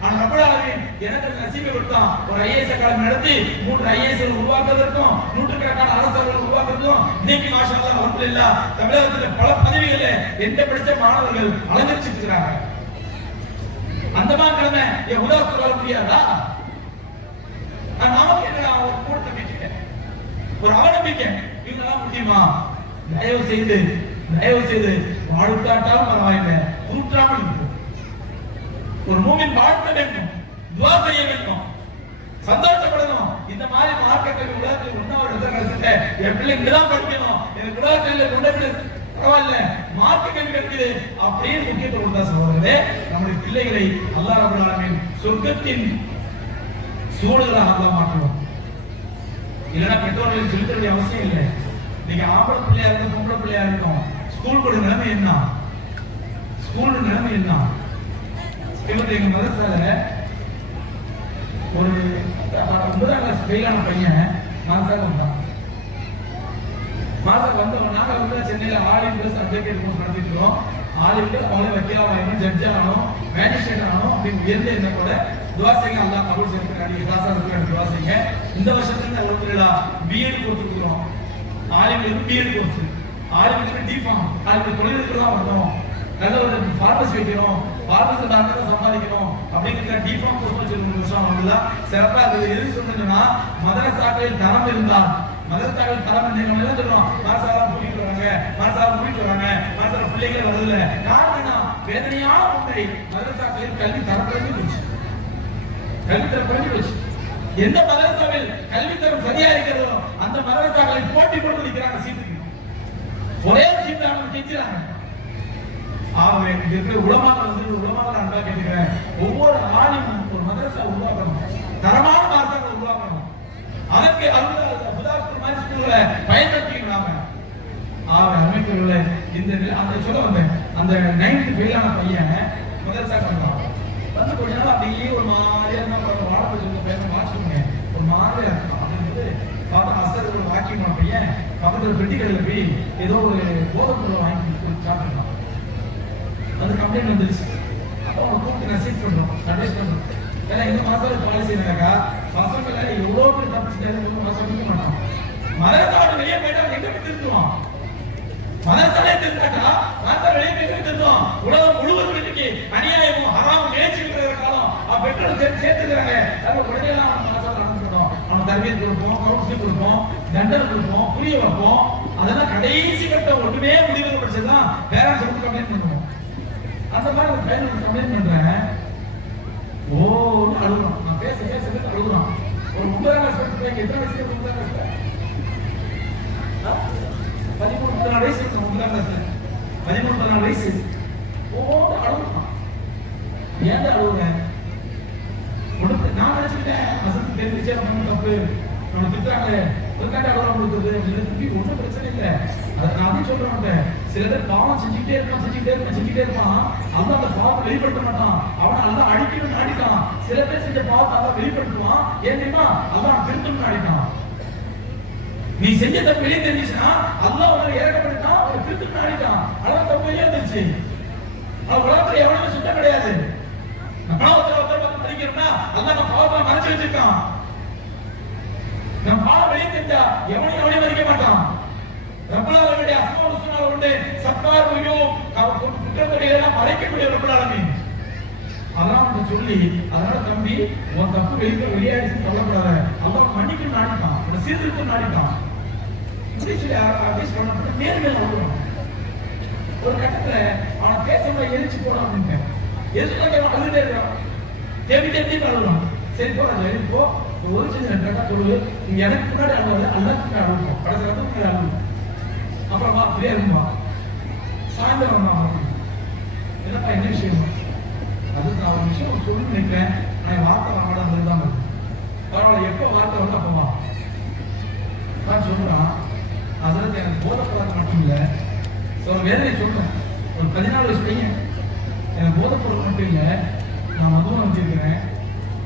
ஆனா ரப்பல் ஆலமீன் எனக்கு நசீபை கொடுத்தான். ஒரு ஐஏஎஸ் அகாடமி நடத்தி 3 ஐஏஎஸ் உருவாக்குவதற்கும் 100கணக்கான அரசாங்கம் உருவாக்குறதுக்கும் இன்னைக்கு மாஷா அல்லாஹ் அல்ஹம்துலில்லாஹ் தமிழகத்துல பல பதவிகள்ல எந்த படிச்ச மாணவர்கள் அலங்கரிச்சிட்டு இருக்காங்க. அந்த மாதிரி கிழமை என் உதாரணத்துக்கு வர முடியாதா? நமக்கு என்ன ஒரு கூட நம்பிக்கை, ஒரு அவநம்பிக்கை, இவங்களாம் முடியுமா? தயவு செய்து வாழ்த்தாட்டாலும் பரவாயில்லை, கூற்றாமல் இருக்கும். ஒரு மூமின் வாழ்த்த வேண்டும், துஆ செய்ய வேண்டும், சந்தோஷப்படணும். இந்த மாதிரி மார்க்கெட்டில் உலகத்தில் இன்னொரு இடத்துல என் பிள்ளை இங்கதான் படிக்கணும், எனக்கு உலகத்தில் கொண்டு பரவாயில்ல மார்க்க கல்வி கிடைக்குது அப்படின்னு முக்கியத்துவம் கொடுத்தா சகோதரர்களே, நம்முடைய பிள்ளைகளை அல்லாஹ் ரப்பல் ஆலமீன் சொர்க்கத்தின் சூழலாக அல்லாஹ் மாற்றுவோம். இல்லைன்னா பெற்றோர்களுக்கு சொல்லித் தர வேண்டிய அவசியம் இல்லை. நீங்க ஆம்பளை பிள்ளையா இருக்கணும், பொம்பளை பிள்ளையா இருக்கணும், ஸ்கூலோட நிலைமை என்ன, ஸ்கூலோட நிலைமை என்ன? இவங்க எங்க மதத்தால ஒரு 9ஆம் கிளாஸ் ஃபெயிலான பையன் மாசாக வந்தான். மாசாக வந்தவன் நாங்க வந்து சென்னையில ஆலிம்ல சப்ஜெக்ட் கோர்ஸ் நடத்திட்டு இருக்கோம். ஆலிம்ல அவங்களே வக்கீலா ஆகணும், ஜட்ஜ் ஆகணும், மேஜிஸ்ட்ரேட் ஆகணும் அப்படின்னு உயர்ந்த எண்ணத்தோட துவா செய்யுங்க. அல்லாஹ் கபூல் செய்யறதுக்கு கிளாஸா இருக்கு துவா செய்யுங்க. இந்த வருஷத்துல ஒருத்தரா பிஎட் கோர்ஸ் கொடுக்குறோம். ஆலிம்களுக்கு பிஎட் கோர்ஸ், ஆலிம்களுக்கு டிஃபார்ம், ஆலிம்களுக்கு தொழிலுக்குலாம் வரணும், நல்ல ஒரு ஃபார்மசி வைக்கிறோம், ஃபார்மசி டாக்டர் சம்பாதிக்கணும் அப்படிங்கிற டிஃபார்ம் கோர்ஸ் வச்சிருக்கோம். சிறப்பா அது எதுக்கு சொன்னதுன்னா, மதரசாக்களில் தரம் இருந்தால், மதரசாக்களில் தரம் என்ன சொல்றோம், மாசாலா கூட்டிட்டு வராங்க, மாசாலா கூட்டிட்டு வராங்க, மாசாலா பிள்ளைகள் வரல. காரணம் வேதனையான உண்மை, மதரசாக்களில் கல்வி தரம் குறைஞ்சு போச்சு, கல்வி தரம் குறைஞ்சு போச்சு. எந்த மதரசாவில் கல்வி தரம் சரியா இருக்கிறதோ அந்த மதரசாக்களில் போட்டி போட்டு நிற்கிறாங்க சீட்டுக்கு. ஒரே சீட்டு அவங்க செஞ்சுறாங்க. உலமாக்கள் அன்பா கேட்கிறேன், ஒவ்வொரு ஆளும் ஒரு மதரசா உருவாக்கணும், தரமான மதரசாக்களை உருவாக்கணும். அதற்கு புதாஸ்கர் மாதிரி ஸ்கூல்ல பயன்படுத்திக்கலாம அமைப்புகள்ல இந்த அந்த சொல்ல வந்தேன். அந்த 9th ஃபெயிலான பையன் மதரசா கண்டான் வந்து கொஞ்ச நாள் அப்படியே ஒரு மாதிரியா வாழப்பட்டு பையனை வாசிக்கோங்க, ஒரு மாதிரியா இருக்கும் அப்படின்றது பார்த்தா அசர் ஒரு வாக்கியமான பையன் பக்கத்துல பெட்டிக்கடையில போய் ஏதோ ஒரு போதைப் பொருளை வாங்கி சாப்பிட்டுருக்கான். அது கம்ப்ளைண்ட் வந்துருச்சு. அப்போ அவனை கூப்பிட்டு மெசேஜ் பண்றோம், அட்வைஸ் பண்றோம். ஏன்னா இந்த மாசம் பாலிசி என்னக்கா, பசங்களை எவ்வளவு பேர் தப்பிச்சுட்டாரு மாசம் நிற்க மாட்டான். மதரசாவோட வெளியே போயிட்டா எங்க போய் திருத்துவான்? மதரசாலே திருத்தாட்டா மாசம் வெளியே போய் திருத்துவான். உலகம் முழுவதும் இன்னைக்கு அநியாயமும் ஹராமும் மேய்ச்சி இருக்கிற காலம். பெற்றோர் சேர்த்துக்கிறாங்க. உடனே எல்லாம் மாசம் நடந்துக்கணும், அவன் தர்பியத் கொடுப்போம், கவுன்சிலிங் கொடுப்போம், தண்டனை கொடுப்போம், புரிய வைப்போம். அதெல்லாம் கடைசி கட்ட ஒன்றுமே முடிவு படிச்சதுதான் பேரண்ட்ஸ் வந்து கம்ப்ளைண்ட் பண்ணுவோம். அந்த மாதிரி ஒரு பையன் கம்ப்ளைண்ட் பண்றேன், அழுகுறான். நான் பேச அழுகுறான். ஒரு 9ஆம் கிளாஸ் பையன் எத்தனை வயசு? 9ஆம் கிளாஸ் 13-14 வயசு. 9ஆம் கிளாஸ்ல 13-14 வயசு. அழுகுறான். ஏன் அழுகுறேன்? நான் நினைச்சுக்கிட்டேன் வசதி தெரிஞ்சிச்சே நம்ம தப்பு, நம்ம திட்டாங்க ஒருக்காண்டி அழுகுறோம் கொடுக்குறது ஒன்றும் பிரச்சனை இல்லை. அதை நான் சொல்றேன். சில பேர் பாவம் செஞ்சுக்கிட்டே இருப்பான். அவன் அந்த பாவத்தை வெளிப்படுத்த மாட்டான். அவன் நல்லா அழிக்கணும்னு ஆடிட்டான். சில பேர் செஞ்ச பாவத்தை நல்லா வெளிப்படுத்துவான். ஏன் தெரியுமா? அவன் திருத்தணும்னு ஆடிட்டான். நீ செஞ்ச தப்பு வெளியே தெரிஞ்சுச்சுன்னா அல்லாஹ் உங்களை இறக்கப்படுத்தான், அவனை திருத்தணும்னு ஆடிட்டான். அதான் தப்பு வெளியே இருந்துச்சு. அவன் உலகத்துல எவனுமே சுத்தம் கிடையாது. நம்ம ஒருத்தர் மதிக்கிறோம்னா அல்லாஹ் நம்ம பாவத்தை மறைச்சு வச்சிருக்கான். நம்ம பாவம் வெளியே தெரிஞ்சா எவனையும் மதிக்க மாட்டான். ரப்பல் ஆலமீனுடைய அஸ்மாஉல் ஹுஸ்னா உண்டு, சத்தார் உயூப், குற்றங்களை எல்லாம் மறைக்கக்கூடிய ரப்பல் ஆலமீன். அதான் சொல்லி, அதனால தம்பி உன் தப்பு வெளியாடிச்சு சொல்லப்படாத, அல்லாஹ் மன்னிக்க நாடிட்டான், உன் சீர்திருத்தம் நாடிட்டான். இப்படி சொல்லி அட்வைஸ் பண்ண நேர்மையா அழுகுறான். ஒரு கட்டத்துல அவனை பேசும்போது எரிச்சு போடான் அப்படின்னு எதுக்கு அழுதுட்டே இருக்கான். தேடி அழுகுறான். சரி போறான், எழுதி போ, ஒரு சின்ன 2 கட்டா சொல்லு, நீங்க எனக்கு முன்னாடி அழுவாது, அல்லாஹ்க்கு அழுவோம், கடைசி ரத்தம் அழுவோம். அப்புறம் வா ஃப்ரீயா இருக்குமா, சாயந்தரம் என்னப்பா என்ன விஷயம்? அது நான் ஒரு விஷயம் சொல்லி நினைக்கிறேன், நான் வார்த்தை வரமாட்டா தான் வருது. பரவாயில்ல, எப்போ வார்த்தை வந்து அப்போ வா. நான் சொல்றான், அதில் எனக்கு போதைப்படாத மட்டும் இல்லை, ஒரு வேதனை சொல்றேன். ஒரு 14 வயசு பையன், எனக்கு போதைப்பொருள் மட்டும் இல்லை, நான் மதுவும் வச்சிருக்கிறேன்,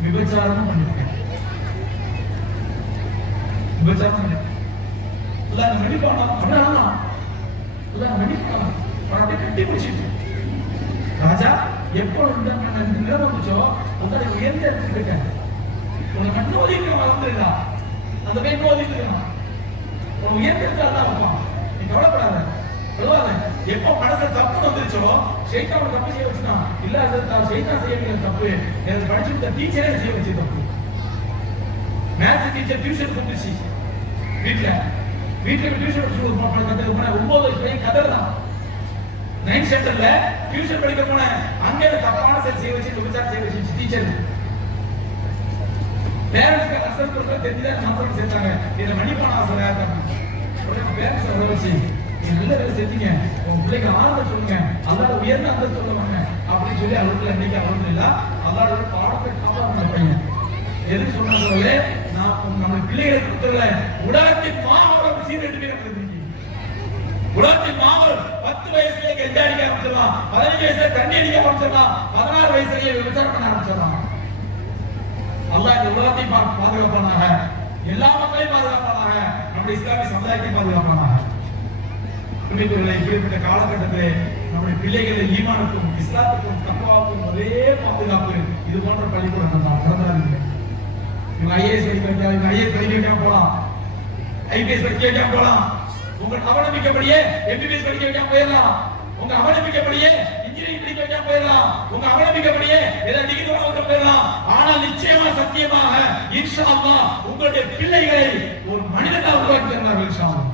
விபச்சாரமும் பண்ணிருக்கேன். விபச்சாரம் பண்ணிருக்கேன். மன்னிப்பானா மன்னிப்பானா கட்டி பிடிச்சிட்டு ராஜா எப்போ நிலை வந்துச்சோ அந்த உயர்ந்த இடத்துக்கு இருக்கேன். உனக்கு கண்ணோதிக்க வளர்ந்துருக்கா, அந்த பையன் நோதிட்டு இருக்கான். உனக்கு உயர்ந்த இடத்துல தான் வைப்பான். நீ கவலைப்படாத, சொல்லுவாங்க. எப்போ மனசுல தப்பு வந்துருச்சோ சைத்தான் தப்பு செய்ய வச்சுட்டான். இல்ல அது சைத்தான் செய்ய வேண்டிய தப்பு, எனக்கு படிச்சு கொடுத்த டீச்சரே செய்ய வச்சு தப்பு. மேத்ஸ் டீச்சர் டியூஷன் கொடுத்துச்சு. வீட்டுல டியூஷன் படிச்சு ஒரு பாப்பா கத்துக்க போன 9 வயசு பையன் கதறான். 9th ஸ்டாண்டர்ட்ல டியூஷன் படிக்க போன அங்கே தப்பான செயல் செய்ய வச்சு விபச்சாரம் செய்ய வச்சு டீச்சர். பேரண்ட்ஸ்க்கு அசல் கொடுக்க தெரிஞ்சுதான் மாசம் சேர்த்தாங்க. இதை மன்னிப்பான ஆசிரியர் பேரண்ட்ஸ் வர வச்சு நல்ல வேலை செஞ்சீங்க, உங்க பிள்ளைங்க ஆரம்ப சொல்லுங்க, அல்லாஹ் உயர்ந்த அந்த சொல்லுவாங்க அப்படின்னு சொல்லி அவருக்கு இன்னைக்கு அவருக்கு இல்ல அல்லாஹ் பாடத்தை காப்பாற்ற பையன் எது சொன்னாங்களே நான் நம்ம பிள்ளைகளுக்கு கொடுத்துறல உலகத்தின் மாணவர்கள் சீரட்டு பேர் உலகத்தின் மாணவர் 10 வயசுலயே கெஞ்ச அடிக்க ஆரம்பிச்சிடலாம், 15 வயசுல தண்ணி அடிக்க ஆரம்பிச்சிடலாம், 16 வயசுலயே விபச்சாரம் பண்ண ஆரம்பிச்சிடலாம். அல்லாஹ் இந்த உலகத்தை பாதுகாப்பானாக, எல்லா மக்களையும் பாதுகாப்பானாக, நம்முடைய இஸ்லாமிய சமுதாயத்தை பாதுகாப்பானாக. இப்படிப்பட்ட காலகட்டத்திலே நம்முடைய பிள்ளைகளை ஈமானுக்கும் இஸ்லாத்துக்கும் தக்வாவுக்கும் ஒரே பாதுகாப்பு இது போன்ற பள்ளிக்கூடங்கள் தான் பிறந்தார்கள். இவங்க ஐஏஎஸ் படிக்க வைக்கலாம், இவங்க ஐஏஎஸ் படிக்க வைக்காம போலாம், ஐபிஎஸ் படிக்க வைக்காம போலாம், உங்க அவநம்பிக்கைப்படியே எம்பிபிஎஸ் படிக்க வைக்காம போயிடலாம், உங்க அவநம்பிக்கைப்படியே இன்ஜினியரிங் படிக்க வைக்காம போயிடலாம், உங்க அவநம்பிக்கைப்படியே ஏதாவது டிகிரி வாங்க போயிடலாம். ஆனால் நிச்சயமா சத்தியமாக இன்ஷா அல்லாஹ் உங்களுடைய பிள்ளைகளை ஒரு மனிதனாக உருவாக்கி தருவார்கள். இன்ஷா அல்லாஹ்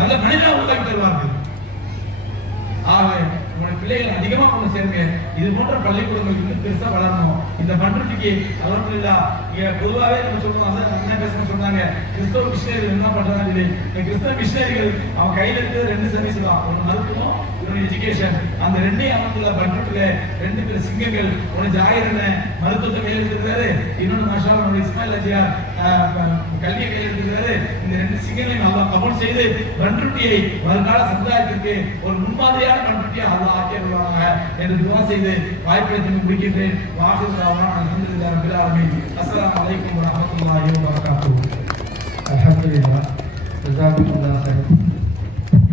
நல்ல மனிதனாக உருவாக்கி தருவார்கள். ஆகவே உங்களுடைய பிள்ளைகள் அதிகமா கொண்டு சேருங்க. இது போன்ற பள்ளிக்கூடங்கள் இன்னும் பெருசா வளரணும். இந்த பண்ருட்டிக்கு அல்ஹம்துலில்லாஹ் பொதுவாகவே நம்ம சொல்லுவோம், என்ன பேசணும் சொன்னாங்க, கிறிஸ்தவ மிஷினரிகள் என்ன பண்றாங்க, இந்த கிறிஸ்தவ மிஷினரிகள் அவன் கையில இருக்கிறது 2 சர்வீஸ் தான், ஒன்று மருத்துவம், இன்னொன்று எஜுகேஷன். அந்த 2ஐயும் அல்ஹம்துலில்லாஹ் பண்ருட்டில 2 பேர் சிங்கங்கள், ஒன்று ஜாகிர் அண்ணன் மருத்துவத்தை கையில் எடுத்துக்கிறாரு, இன்னொன்று மாஷா அல்லாஹ் இஸ்மாயில் அஜியார் கல்வியை கையில் எடுத்துக்கிறாரு. இந்த 2 சிங்கங்களையும் அல்லாஹ் கபூல் செய்து பண்ருட்டியை வருங்கால சமுதாயத்திற்கு ஒரு முன்மாதிரியான பண்ருட்டியை அல்லாஹ் ஆக்கிடுவாங்க என்று துவா செய்து வாய்ப்பளித்து முடிக்கின்றேன். வாஹிதுல்லாஹ் அல்ஹம்துலில்லாஹி ரப்பில் ஆலமீன். அஸ்ஸலாமு அலைக்கும் வரஹ்மத்துல்லாஹி வபரகாத்துஹு. அல்ஹம்துலில்லாஹ். ஜஸாக்குமுல்லாஹ் ஹைரன்.